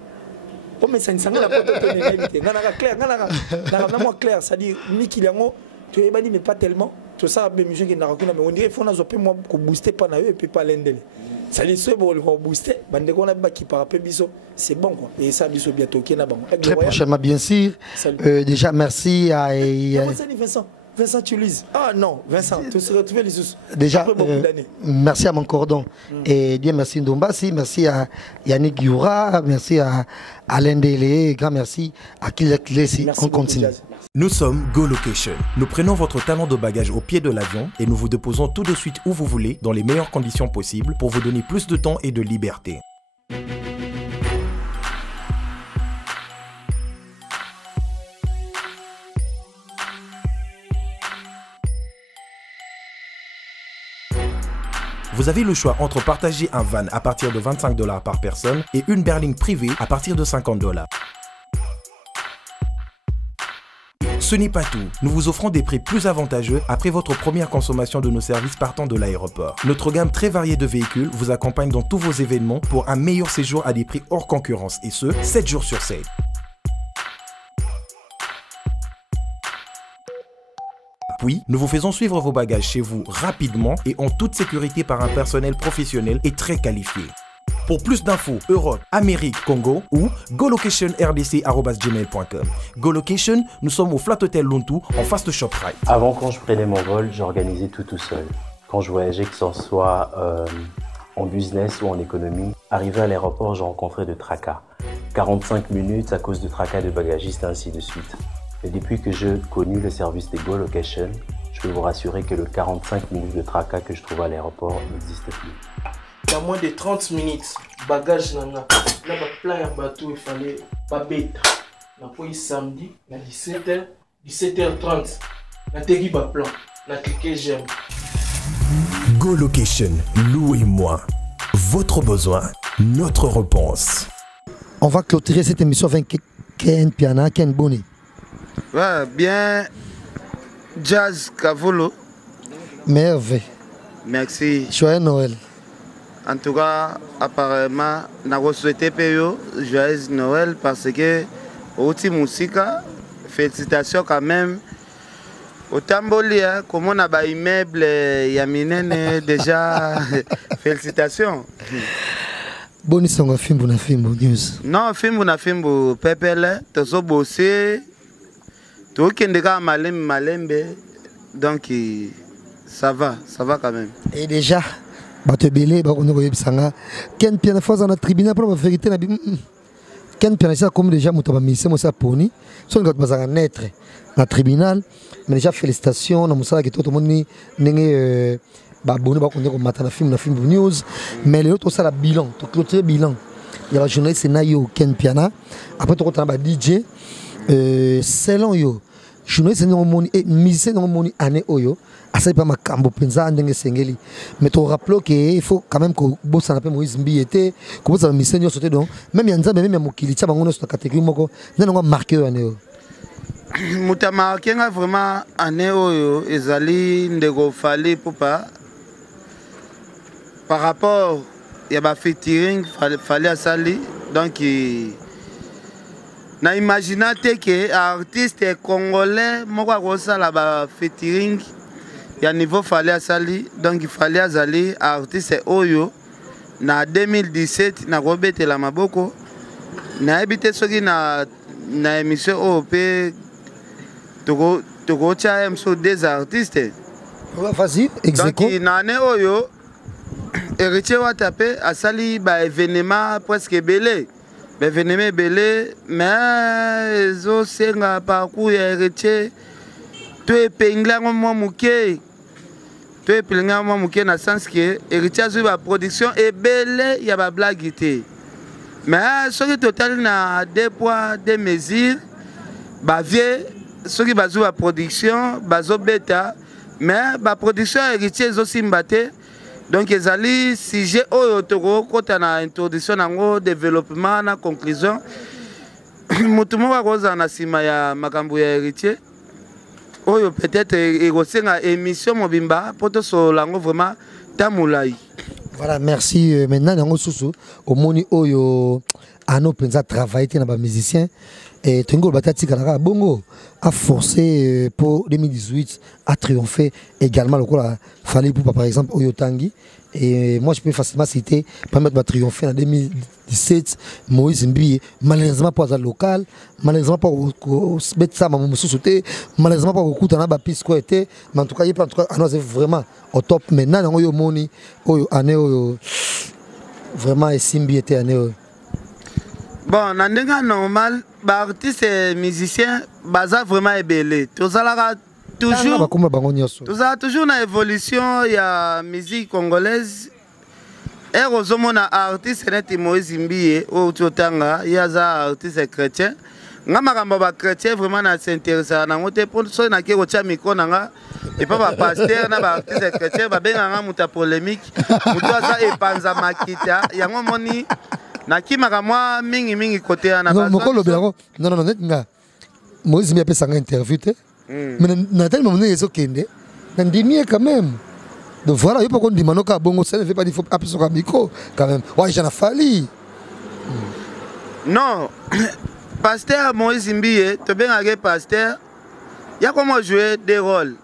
Comme ça, il s'engage la porte de l'éviter. Clair, c'est-à-dire, Niki Liango. Tu es mais pas tellement. Tout ça, mais on dirait qu'il faut nous booster pas et puis pas l'endel. Ça dit ce bon booster, c'est bon quoi. Et ça biso bientôt qui est là-bas. Très prochainement bien sûr. Déjà merci à Vincent Tulise. Ah non, Vincent, tu serais retrouvé les sous. Déjà merci à mon cordon et bien merci Ndombasi, merci à Yannick Youra, merci à Alain Dele, grand merci à Kilek Lessi. On continue. Nous sommes Go Location. Nous prenons votre talon de bagage au pied de l'avion et nous vous déposons tout de suite où vous voulez, dans les meilleures conditions possibles pour vous donner plus de temps et de liberté. Vous avez le choix entre partager un van à partir de 25 $ par personne et une berline privée à partir de 50 $. Ce n'est pas tout, nous vous offrons des prix plus avantageux après votre première consommation de nos services partant de l'aéroport. Notre gamme très variée de véhicules vous accompagne dans tous vos événements pour un meilleur séjour à des prix hors concurrence et ce, 7 jours sur 7. Puis, nous vous faisons suivre vos bagages chez vous rapidement et en toute sécurité par un personnel professionnel et très qualifié. Pour plus d'infos, Europe, Amérique, Congo ou golocation@gmail.com. GoLocation, nous sommes au Flat Hotel Lontu en face de ShopRite. Avant, quand je prenais mon vol, j'organisais tout seul. Quand je voyageais, que ce soit en business ou en économie, arrivé à l'aéroport, je rencontrais de tracas. 45 minutes à cause de tracas de bagagistes, ainsi de suite. Et depuis que j'ai connu le service de GoLocation, je peux vous rassurer que le 45 minutes de tracas que je trouve à l'aéroport n'existe plus. Dans moins de 30 minutes, bagage nana. Là, plein de bateau, il fallait pas bête. On a samedi, à 17h30. On a tegui ba plan. On a cliqué j'aime. GoLocation, louez-moi. Votre besoin, notre réponse. On va clôturer cette émission avec Ken Piana, Ken Boni. Ouais, bien. Jazz Kavolo. Merveille. Merci. Joyeux Noël. En tout cas, apparemment, je souhaite joyeux Noël parce que Outi Musica, félicitations quand même. Au Tamboli, comme on a un immeuble, Yaminene, déjà, félicitations. Bonne songa film na film news. Non, film na film pepele, tozo bossé. Tout qui est malembe, donc ça va quand même. Et déjà, bateau belé, on a sanga. Ken Piana fois dans le tribunal pour la vérité na Ken Piana ça comme déjà mutaba mise mo ça poni. Son got bazanga naître na tribunal, mais déjà félicitations na musala que tout le monde ni nenge babone ba konde ko matana film na film news, mais les autres ça la bilan, tout clôturer bilan. Il y a la journaliste Nayo Ken Piana, après tout on a DJ selon yo journaliste no moni et musicien no moni année oyo asa pas makambo penza ndenge sengeli mais tu rappelles que il faut quand même que bossa na pe Moïse Mbiete que bossa musicien yo sauter donc même yanza même mokili tsa bango no sur catégorie moko ndenge marqué année oyo muta marqué nga vraiment année oyo ezali ndeko fali popa par rapport ya ba featuring fali asali donc na imagina te que artiste congolais moko akosala ba featuring ya niveau fallait asali, donc il fallait azali artiste oyo na 2017 na kobetela maboko na ebite soki na émission OP toko tia MSO des artistes. Vas-y, exéco. Donc na ane oyo héritier wa tapé asali ba événement presque belé. Ba événement belé mais zo senga parcours ya héritier to epengla mo muke. To epengla mo muke na sens que héritier azui ba production et belé ya ba blague té. Mais ce qui total na 2 poids 2 mesures ba vie ce qui bazou la production bazo beta mais ba production héritier zo simbate donc ezali sujet oyo toko kota na introduction nango développement na conclusion mutu moko akoza na sima ya makambo ya héritier oyo peut-être ekosenga émission mobimba poto so lango vraiment tamulai. Voilà, merci. Maintenant, dans le sous au moni oyo ano penza travailler na ba musicien et Tengo Batati Kanara Bongo a forcé pour 2018 à triompher également le coup là fallait pour par exemple Oyo Tanguy et moi je peux facilement citer permettre de triompher en 2017 Moïse Mbi malheureusement pas à local malheureusement pas au mettre ça maman sauté malheureusement pas au coup dans ba piste quoi était mais en tout cas il pas en tout cas c'est vraiment au top maintenant dans Oyo Moni Oyo année vraiment Simbi était année. Bon, dans le cas normal, les artistes et musiciens sont vraiment ébélés. Tout ça toujours une évolution de la musique congolaise. Et heureusement, les artistes sont Moïse Mbiye, ou Tchotanga, il y a des artistes chrétiens. Les chrétiens vraiment s'intéressent à ça. Pour ceux qui ont un micro, et pas les pasteurs, les artistes chrétiens, ils ont une polémique. Ils ont une nakimaka mwa mingi côté na non mokolo bilango non net nga Moïse mi apesa nga interview te mais na tel moment yeso kende na ndimie quand même donc voilà yo pas qu'on dimano ka bongo ça ne veut pas dire faut appeler sur micro quand même ouais j'en a fallu non pasteur Moïse Mbiye to bien agé pasteur ya comment jouer des rôles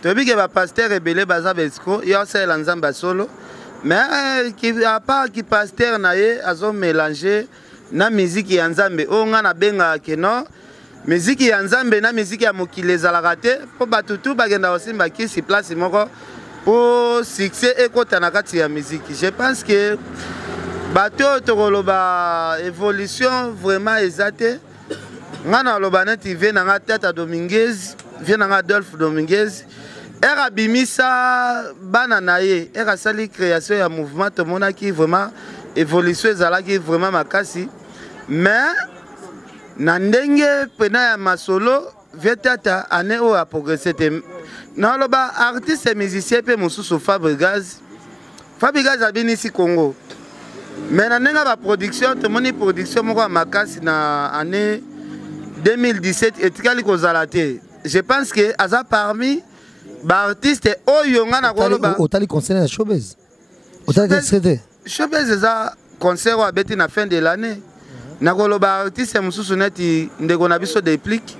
to bi que ba pasteur rebelle baza besco ya c'est l'ensemble solo. Mais qui a pas qui pasteur naé azo mélanger na musique ya nzambe o nga na benga keno musique ya nzambe na musique ya mokili ezalaka te po batutu bagenda osimba kisi place moko pour succès ekota na kati ya musique. Je pense que bato tokoloba évolution vraiment ezate nga na loba neti vient na Tata Dominguez vient na Adolphe Dominguez. Era bimisa bana naye era sali création ya mouvement to mona ki vraiment évolution ezalaki vraiment makasi mais na ndenge pena ya masolo vetata ane o a progressé te na loba artiste et musicien pe mususu Fabregas abini si Congo mais na ndenge ba production to moni production moko makasi na année 2017 etikali kozala te. Je pense que aza parmi artiste oyo nga na koloba otali concert na Showbiz otali concert Showbiz eza concert wa beti na fin de l'année na koloba artiste mususu neti ndeko na biso déplique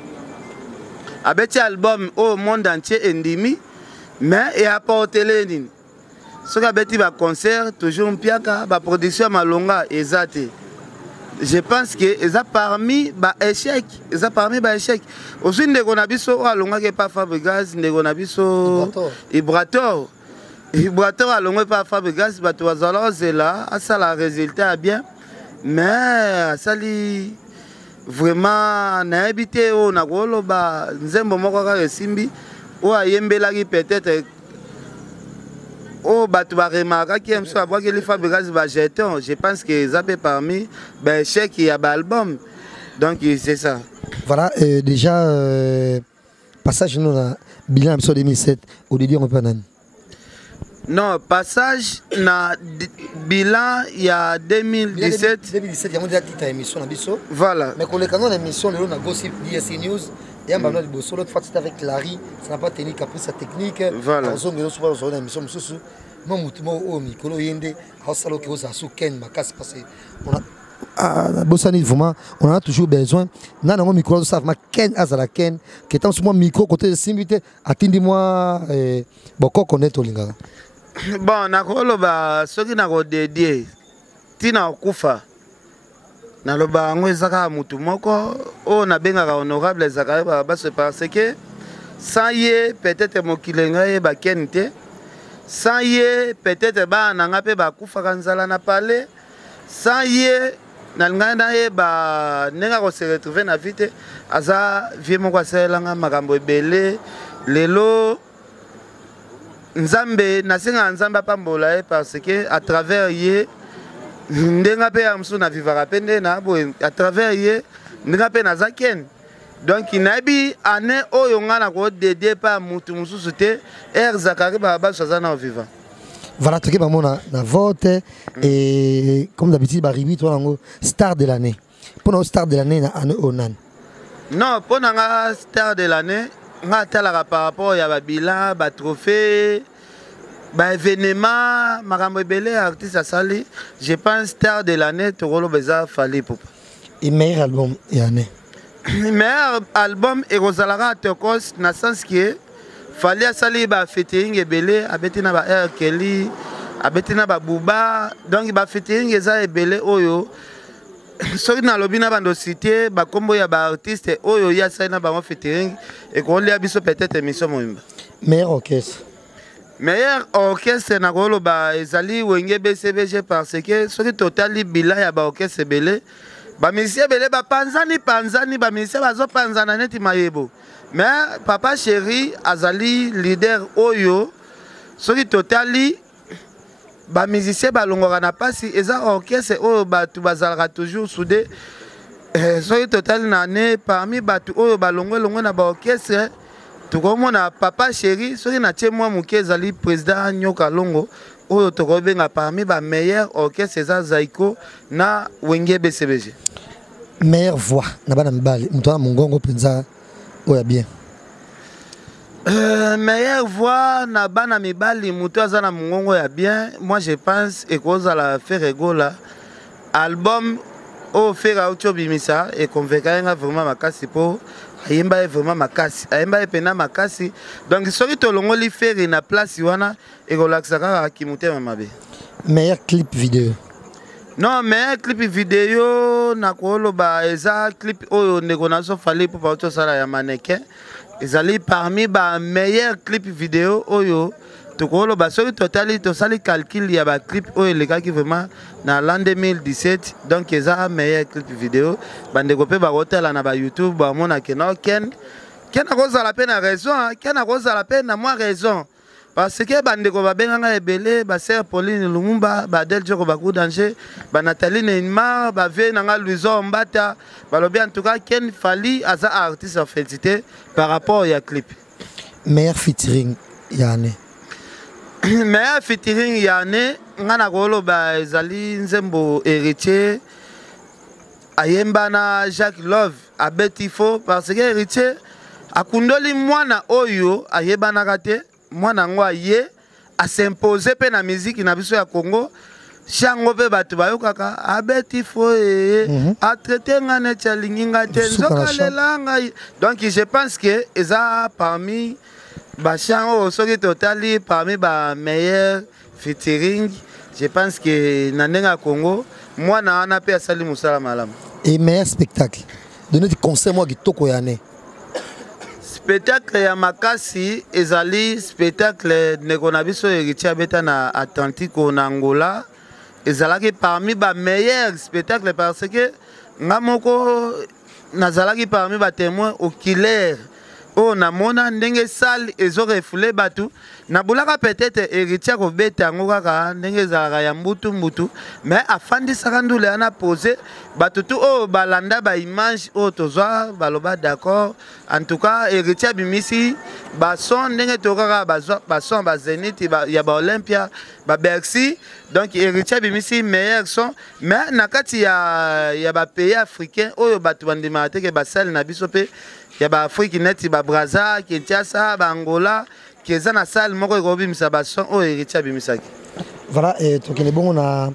abeti album au monde entier endimi mais et apporter nini soka beti ba concert toujours mpiaka ba production malonga ezate. Je pense que eza parmi ba échec aussi ndeko na biso alonga ke pa Fabregas ndeko na biso Ibrator alonga pa Fabregas bato bazala zela asala résultat bien mais asali vraiment na habité o na koloba nzembo moko ka simbi o ayembelaki peut-être oh bato ba remarquer qui aime ça voir que les Fabregas ba jeton. Je pense que ça fait parmi ben chèque il y a album donc c'est ça. Voilà déjà passage nous na bilan sur 2007 au début on peut nan. Non, passage na bilan il y a 2017 il y a mon dernière émission na biso. Voilà. Mais quand les canons d'émission le na Gossip DRC News et en de bosso l'autre fois c'était avec Larry, ça n'a pas tenu qu'après sa technique. Voilà. On a souvent sur une émission mususu. Moi mutumo o mikolo yende, au salo ki osa su ken makasi parce que on a Bossani, vraiment, on en a toujours besoin. Dans le micro, nous savons Ken Azalaken, qui est en ce moment micro côté de Simbité, attendez-moi, beaucoup connaître Olinga. Bon, nakoloba soki nakodedie tina okufa naloba yango ezaka mutu moko oyo nabengaka honorable ezaka babaso parce que sans ye peut-être mokili ngai bakeni te, sans ye peut-être bana nga mpe bakufaka nzala na pale, sans ye nalingai na ye ndenge akose retrouve na vie te aza vie moko asalelanga makambo ebele lelo Nzambe nasenga Nzambe apambola ye parce que à travers ye ndenga pe ya msu na vivara pende na bo à travers ye ndenga pe na zaken donc inabi ane oyo nga na ko dédié pa mutu mususu te Zakari baba soza na vivant. Voilà, tu as na vote et comme d'habitude Baribi toi nango star de l'année. Pour nous star de l'année na ane onan. Non, pour nga star de l'année par rapport à bilan, trophée, événement, artiste à Sali, je pense star de l'année, Torolo Beza Fali Poupa. Et meilleur album et année. Meilleur album et Rosalara Tokos, na sens que Fali à Sali ba featuring et belé, abetina ba R Kelly, abetina ba Bouba, donc ba featuring eza et belé oyo. Soki na lobby na bando cité ba kombo ya ba artiste oyo ya saina ba featuring et qu'on lia biso peut-être émission moimba. Meilleur orchestre. Meilleur orchestre na kolo ba ezali wenge BCBG parce que soki totali bila ya ba orchestre belé ba musicien belé ba panzani ba musicien bazo panzana neti mayebo. Mais papa chéri azali leader oyo soki totali ba musicien balongora na pasi eza orchestre oyo batu bazalaka toujours soudé soki total nane parmi batu oyo balongwe na ba orchestre tukomona papa chéri soki na tie mwa muke ezali président Nyoka Longo oyo tokobenga parmi ba meilleur orchestre eza Zaiko na Wenge BCBG. Meilleure voix na bana mbali mutana mungongo penza oya bien. Meilleure voix na bana mibali mutu aza na mungongo ya bien. Moi je pense et cause à la faire égola album au faire auto bimisa et convaincre vraiment makasi po ayemba vraiment makasi ayemba pena makasi donc soki to longoli faire na place wana et relaxaka kimutema mabe. Meilleur clip vidéo. Non, mais clip vidéo na kolo ba eza clip oyo ndeko nazo fali pour auto sala ya mannequin. Ezali parmi ba meilleur clip vidéo oyo tokolo ba soki totali to sali calcul ya ba clip oyo le qui vraiment na l'an 2017 donc eza meilleur clip vidéo bande ko pe ba hôtel na ba YouTube ba mona ke no ken a cause la peine raison ken a cause la peine na moi raison parce que bande ko ba benganga ebele ba sœur Pauline Lumumba ba Deljo ko ba ku danger ba Nathalie Neymar ba ve nanga Louison Mbata ba lobi en tout cas ken fali aza artiste en félicité par rapport à clip. Meilleur featuring Yane. Meilleur featuring Yane ngana kolo ba ezali Nzembo héritier ayemba na Jacques Love abetifo parce que héritier akundoli mwana oyo ayeba na kate mwana ngwa ye a s'imposer pe na musique na biso ya Congo chango pe batu bayokaka abetifo a traiter ngane chalinga te nzokalelanga donc je pense que eza parmi ba chango soki totali parmi ba meilleur featuring je pense que na ndenga Congo mwana ana pe asali musala malamu. Et meilleur spectacle donner des conseils moi kitoko Yane. Spectacle ya makasi ezali spectacle nekonabiso héritier beta na Atlantique na Angola ezalaki parmi ba meilleurs spectacles parce que ngamoko nazalaki parmi ba témoins oculaires o namona ndenge salle ezo refouler batu na bulaka peut-être héritier ko beta ngo kaka ndenge zalaka ya mbutu mais afandi sakandule ana poser batu tu o balanda ba image o tozwa baloba d'accord en tout cas héritier bimisi ba son ndenge tokaka ba son ba Zénith ya ba Olympia ba Bercy donc héritier bimisi meilleur son mais nakati ya ba pays africain oyo batu bandima te ke ba salle na biso pe ya ba Afrique neti ba Brazza Kinshasa ba Angola qui est na salle moko ekobi misabason o héritier bimisaki. Voilà et tokene bongo na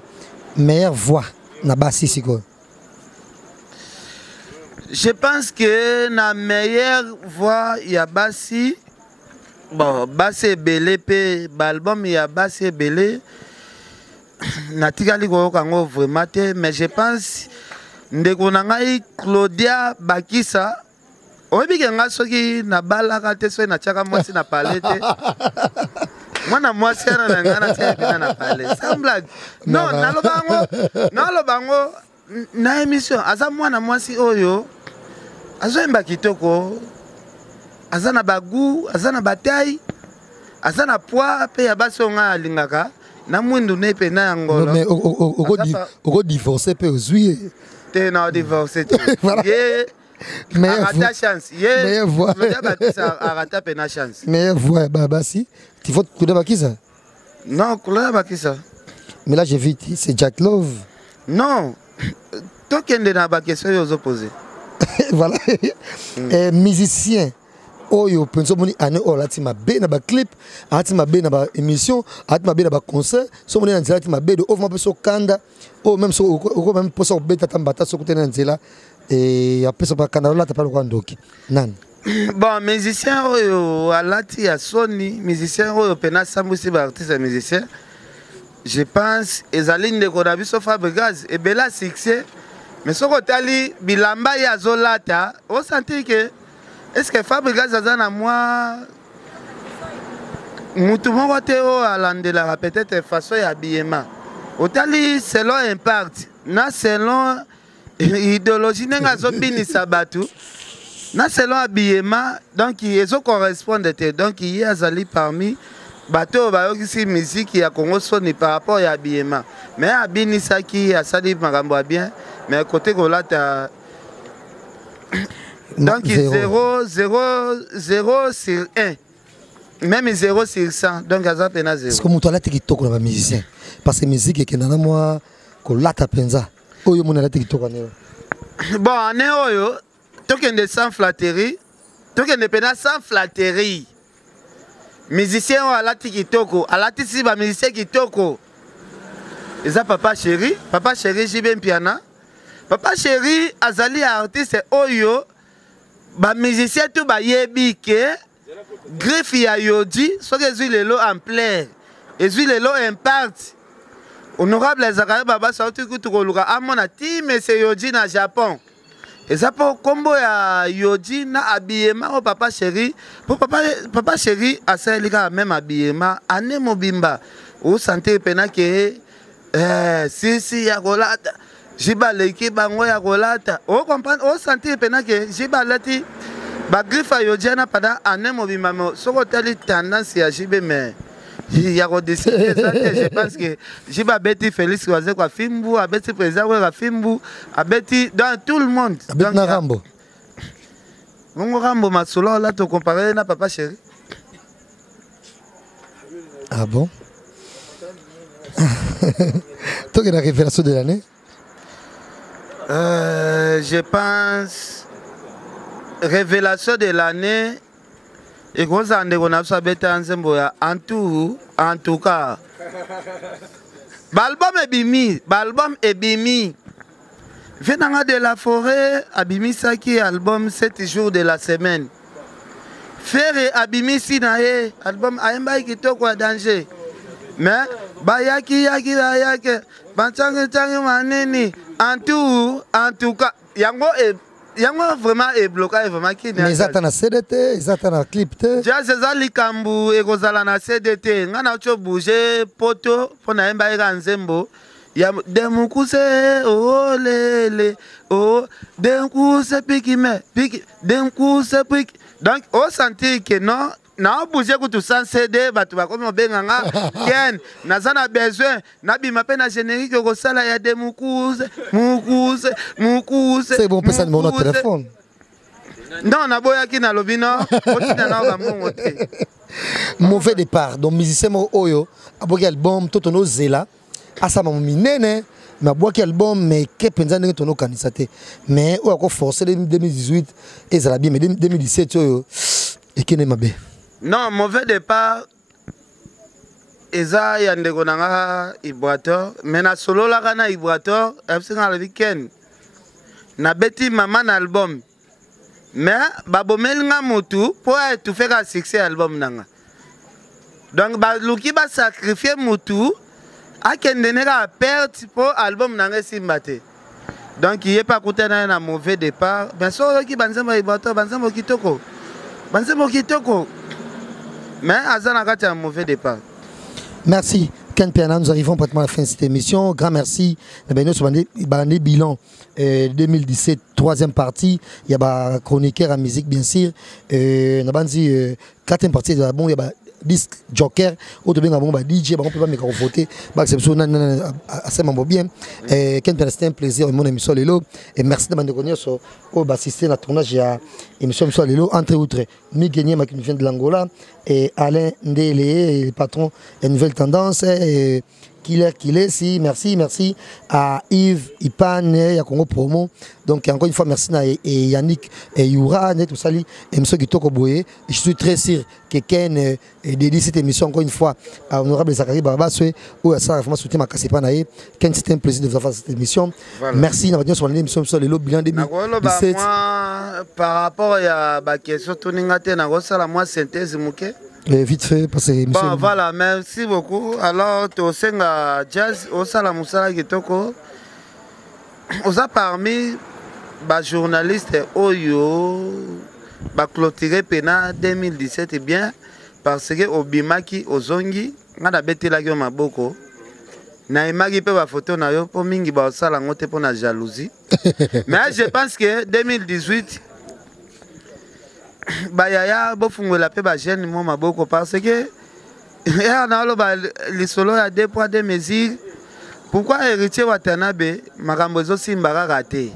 meilleure voix na bassi siko. Je pense que la meilleure voix, il y a Bassi. Bon, Bassi Belé, l'album, il y a Bassi Belé. Natikali Kango vraiment, mais je pense que Claudia Bakissa. Oyebi ke nga soki na balaka te so na chaka mwasi na palete. Mwana mwasi ana na ngana tia na palete. Sans blague. Non, nalo bango na émission aza mwana mwasi oyo azo emba kitoko. Aza na bagu, aza na bataille, aza na poids pe ya baso nga alingaka na mwindu ne pe na ngolo. Mais oko divorcer pe ozui. Te na divorcer te. Arata chance. Meilleure voix. Arata pena chance. Meilleure voix, Babasi. Tu vois Claudia Bakissa? Non, Claudia Bakissa. Mais là, j'ai vu, c'est Jack Love. Non. Toi qui es dans la question, ils opposés. Voilà. Musicien. Oyo, penso moni ane o lati mabe na ba clip, ati mabe na ba émission, ati mabe na ba concert, so moni na nzela ati mabe de ovma peso kanda, o même so o même poso beta tambata so kutena nzela. Et après ça, Canada, tu parles de Nan. Bon, musicien, alati ya Sony, musicien, pena sambusi ba artiste musicien. Je pense, ezaline de konabi so Fabregas et bela succès. Mais ce que tali bilamba ya zolata, on sentit que est-ce que Fabregas azana moi mutu moko te o alandela peut-être façon ya habillement. Otali selon impact, na selon idéologie nenga zobini sabatu na selon habillement donc ils correspondent donc il y a zali parmi bateau bayokisi musique ya Congo Sony par rapport à habillement mais abini saki asali makambo bien mais côté kolata donc 0 sur 1 même 0 sur 100 donc aza pena 0. Est-ce que mutu alati kitoko na ba musicien parce que musique ekenda na moi kolata penza. Oyo mona te kitoko ne. Bon, ane oyo tokende sans flatterie, tokende pena sans flatterie. Musicien o alati kitoko, alati si ba musicien kitoko. Eza papa chéri jibe piana. Papa chéri azali artiste oyo ba musicien tout ba yebi ke griffe ya yodi, so que ezui lelo en plein, ezui lelo impact. Honorable Zakaria Baba sorti kutukoluka amona ti monsieur Yoji na Japon. Et ça pour combo ya Yoji na habillement au papa chéri. Pour papa chéri a ça même habillement ane mobimba. Ou santé pena ke si ya kolata. Jiba leki bango ya kolata. O comprendre o santé pena ke jiba lati ba griffe Yoji na pada ane mobimba mo soko tali tendance ya jibe mais il y a décidé ça je pense que j'ai pas bêti Félix Oazé quoi Fimbu a bêti président quoi Fimbu a bêti dans tout le monde donc na Rambo mon Rambo Masolo là tu comparer na papa chéri. Ah bon. Toi qui as la révélation de l'année? Je pense révélation de l'année. Et quand ça on a ça bête ensemble en tout cas l'album est bimi venanga de la forêt abimi saki album 7 jours de la semaine faire abimi sinae album aimba kitoko danger mais bayaki bantangi maneni en tout cas yango vraiment est bloqué vraiment qui mais ils attendent CDT, ils attendent clip te. Jazz ezali kambu ekozala na CDT ngana cho bouger poto pona emba eka nzembo ya demukuse oh lele oh demukuse pikime piki demukuse piki donc on sentit que non na bouger kutu sans CD batu bakomi obenganga ken nazana besoin na bima pe na générique ko sala ya demukuse mukuse c'est bon pesa numéro de téléphone. Non na boyaki na lobino otina na ba mongote. Mauvais départ donc musicien oyo aboki album totono zela asa mamu minene mais aboki album mais ke penza ndenge tono kanisa te mais oyo ko forcer 2018 ezala bien mais 2017 oyo ekene mabe. Non, mauvais départ. Eza yandeko nanga Ibrator, mais na solo la kana Ibrator, FC na la weekend. nabeti mama na album mais babomeli nga mutu po étouffer ka succès album nanga donc baluki basacrifier mutu akende neka perte po album nanga esimba te donc il est pas coûté dans un mauvais départ bien sûr qui banzembo ibato banzembo kitoko mais azana kati un mauvais départ. Merci Ken Piana, nous arrivons pratiquement à la fin de cette émission. Grand merci. Nous bilan 2017, troisième partie. Il y a chroniqueur en musique bien sûr. Quatrième partie de la bon, il y a disque joker auto bien bon DJ on peut pas me voter c'est assez bien Ken Piana, c'était un plaisir mon émission lelo et merci de m'accompagner sur assister à tournage à émission lelo entre autres mi gagné qui vient de l'Angola et Alain Ndele le patron de Nouvelle Tendance et Killer si merci à Yves Ipan et à Congo Promo donc encore une fois merci à Yannick et Youra tout ça et monsieur Kitoko Boye je suis très sûr que Ken dédie cette émission encore une fois à honorable Zachary Barbassoué ou à ça vraiment soutien ma Kassipa naé Ken c'était un plaisir de vous avoir cette émission merci d'avoir sur l'émission sur le bilan 2017 par rapport à la question tourningate na la moi synthèse mouké vite fait parce que bon voilà merci beaucoup alors to senga jazz au sala musala kitoko osa parmi ba journaliste oyo ba clôturer pena 2017 et bien parce que obimaki ozongi ngada betela yo maboko na imagi pe ba photo na yo po mingi ba sala ngote po na jalousie mais je pense que 2018 bayaya bofungola pe ba jeune mo maboko parce que ya na lo ba lisolo ya deux poids deux mesures pourquoi héritier Watanabe makambo zo simbara raté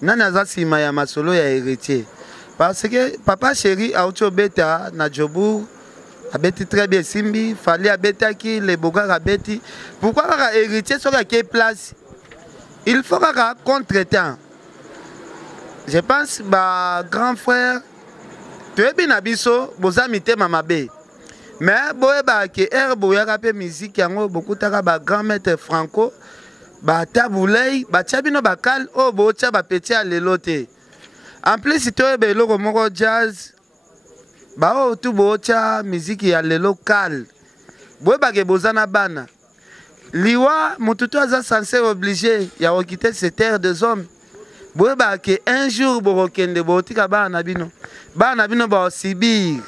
nana za sima ya masolo ya héritier parce que papa chéri auto beta na Jobu abeti très bien simbi fallait abeta ki le boga abeti pourquoi ka héritier so ka ke place il faut ka contretemps je pense ba grand frère tu na biso bozami te mama be mais boyeba ke herbo ya rapé musique yango beaucoup taka ba grand maître Franco ba tabulei ba chabino bakal o bo cha ba petit a lelote en plus to be loko moko jazz ba o tu bo cha musique ya le local boyeba ke bozana bana liwa mututu aza censé obligé ya quitter cette terre des hommes boyeba ke un jour borokende botika bana bino ba sibir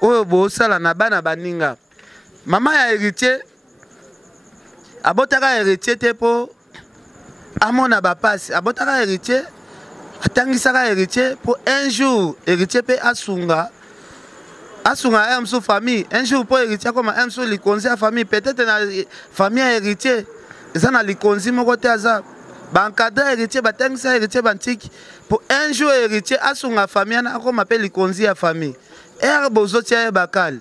oyo bo sala na bana baninga mama ya héritier abotaka héritier te po amona ba passe abotaka héritier atangisaka héritier po un jour héritier pe asunga emso famille un jour po héritier comme emso likonzi a famille peut-être na famille ya héritier eza na likonzi moko te aza bankadra héritier batangisa héritier bantiki pour un jour héritier asunga famille na ko m'appelle likonzi ya famille bozo tia bakal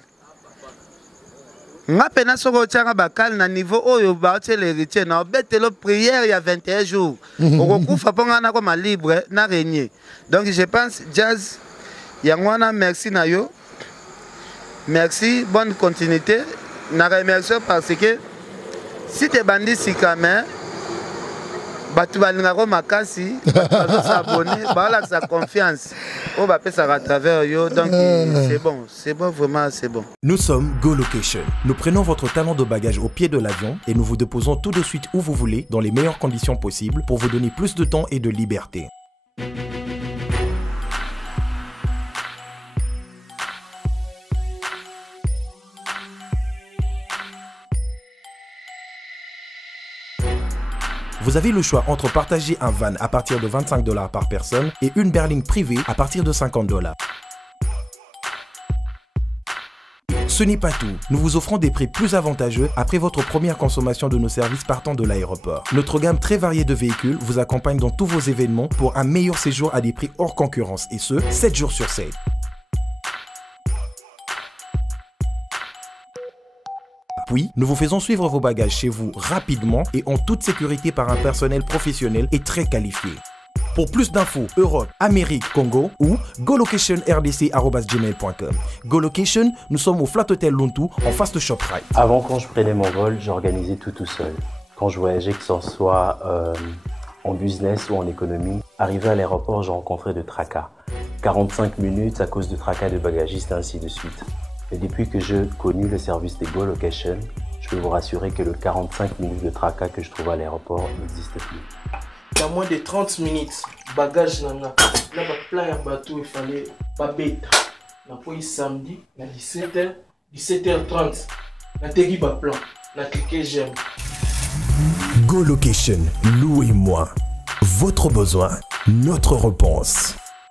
nga pena soko tia bakal na niveau oyo ba tia héritier na betelo prière il y a 21 jours okokufa ponga na ko ma libre na régner donc je pense jazz yangwana merci na yo merci bonne continuité na remercie parce que si te bandi sikame batu balingako makasi bazo s'abonner bala sa confiance on va passer à travers yo donc c'est bon vraiment c'est bon. Nous sommes Go Location. Nous prenons votre talent de bagage au pied de l'avion et nous vous déposons tout de suite où vous voulez dans les meilleures conditions possibles pour vous donner plus de temps et de liberté. Vous avez le choix entre partager un van à partir de 25 $ par personne et une berline privée à partir de 50 $. Ce n'est pas tout, nous vous offrons des prix plus avantageux après votre première consommation de nos services partant de l'aéroport. Notre gamme très variée de véhicules vous accompagne dans tous vos événements pour un meilleur séjour à des prix hors concurrence et ce, 7 jours sur 7. Puis, nous vous faisons suivre vos bagages chez vous rapidement et en toute sécurité par un personnel professionnel et très qualifié. Pour plus d'infos, Europe, Amérique, Congo ou golocation@rdc@gmail.com. GoLocation, nous sommes au Flat Hotel Lontu en face de ShopRite. Avant, quand je prenais mon vol, j'organisais tout seul. Quand je voyageais, que ce soit en business ou en économie, arrivé à l'aéroport, j'ai rencontré de tracas. 45 minutes à cause de tracas de bagagistes, ainsi de suite. Et depuis que j'ai connu le service des Go Location, je peux vous rassurer que le 45 minutes de tracas que je trouve à l'aéroport n'existe plus. Dans moins de 30 minutes, bagage nana, là plein de bateau, il fallait pas bête. Na po samedi, na 17h30, na tegi ba plan, na cliquer j'aime. Go Location, louez-moi. Votre besoin, notre réponse.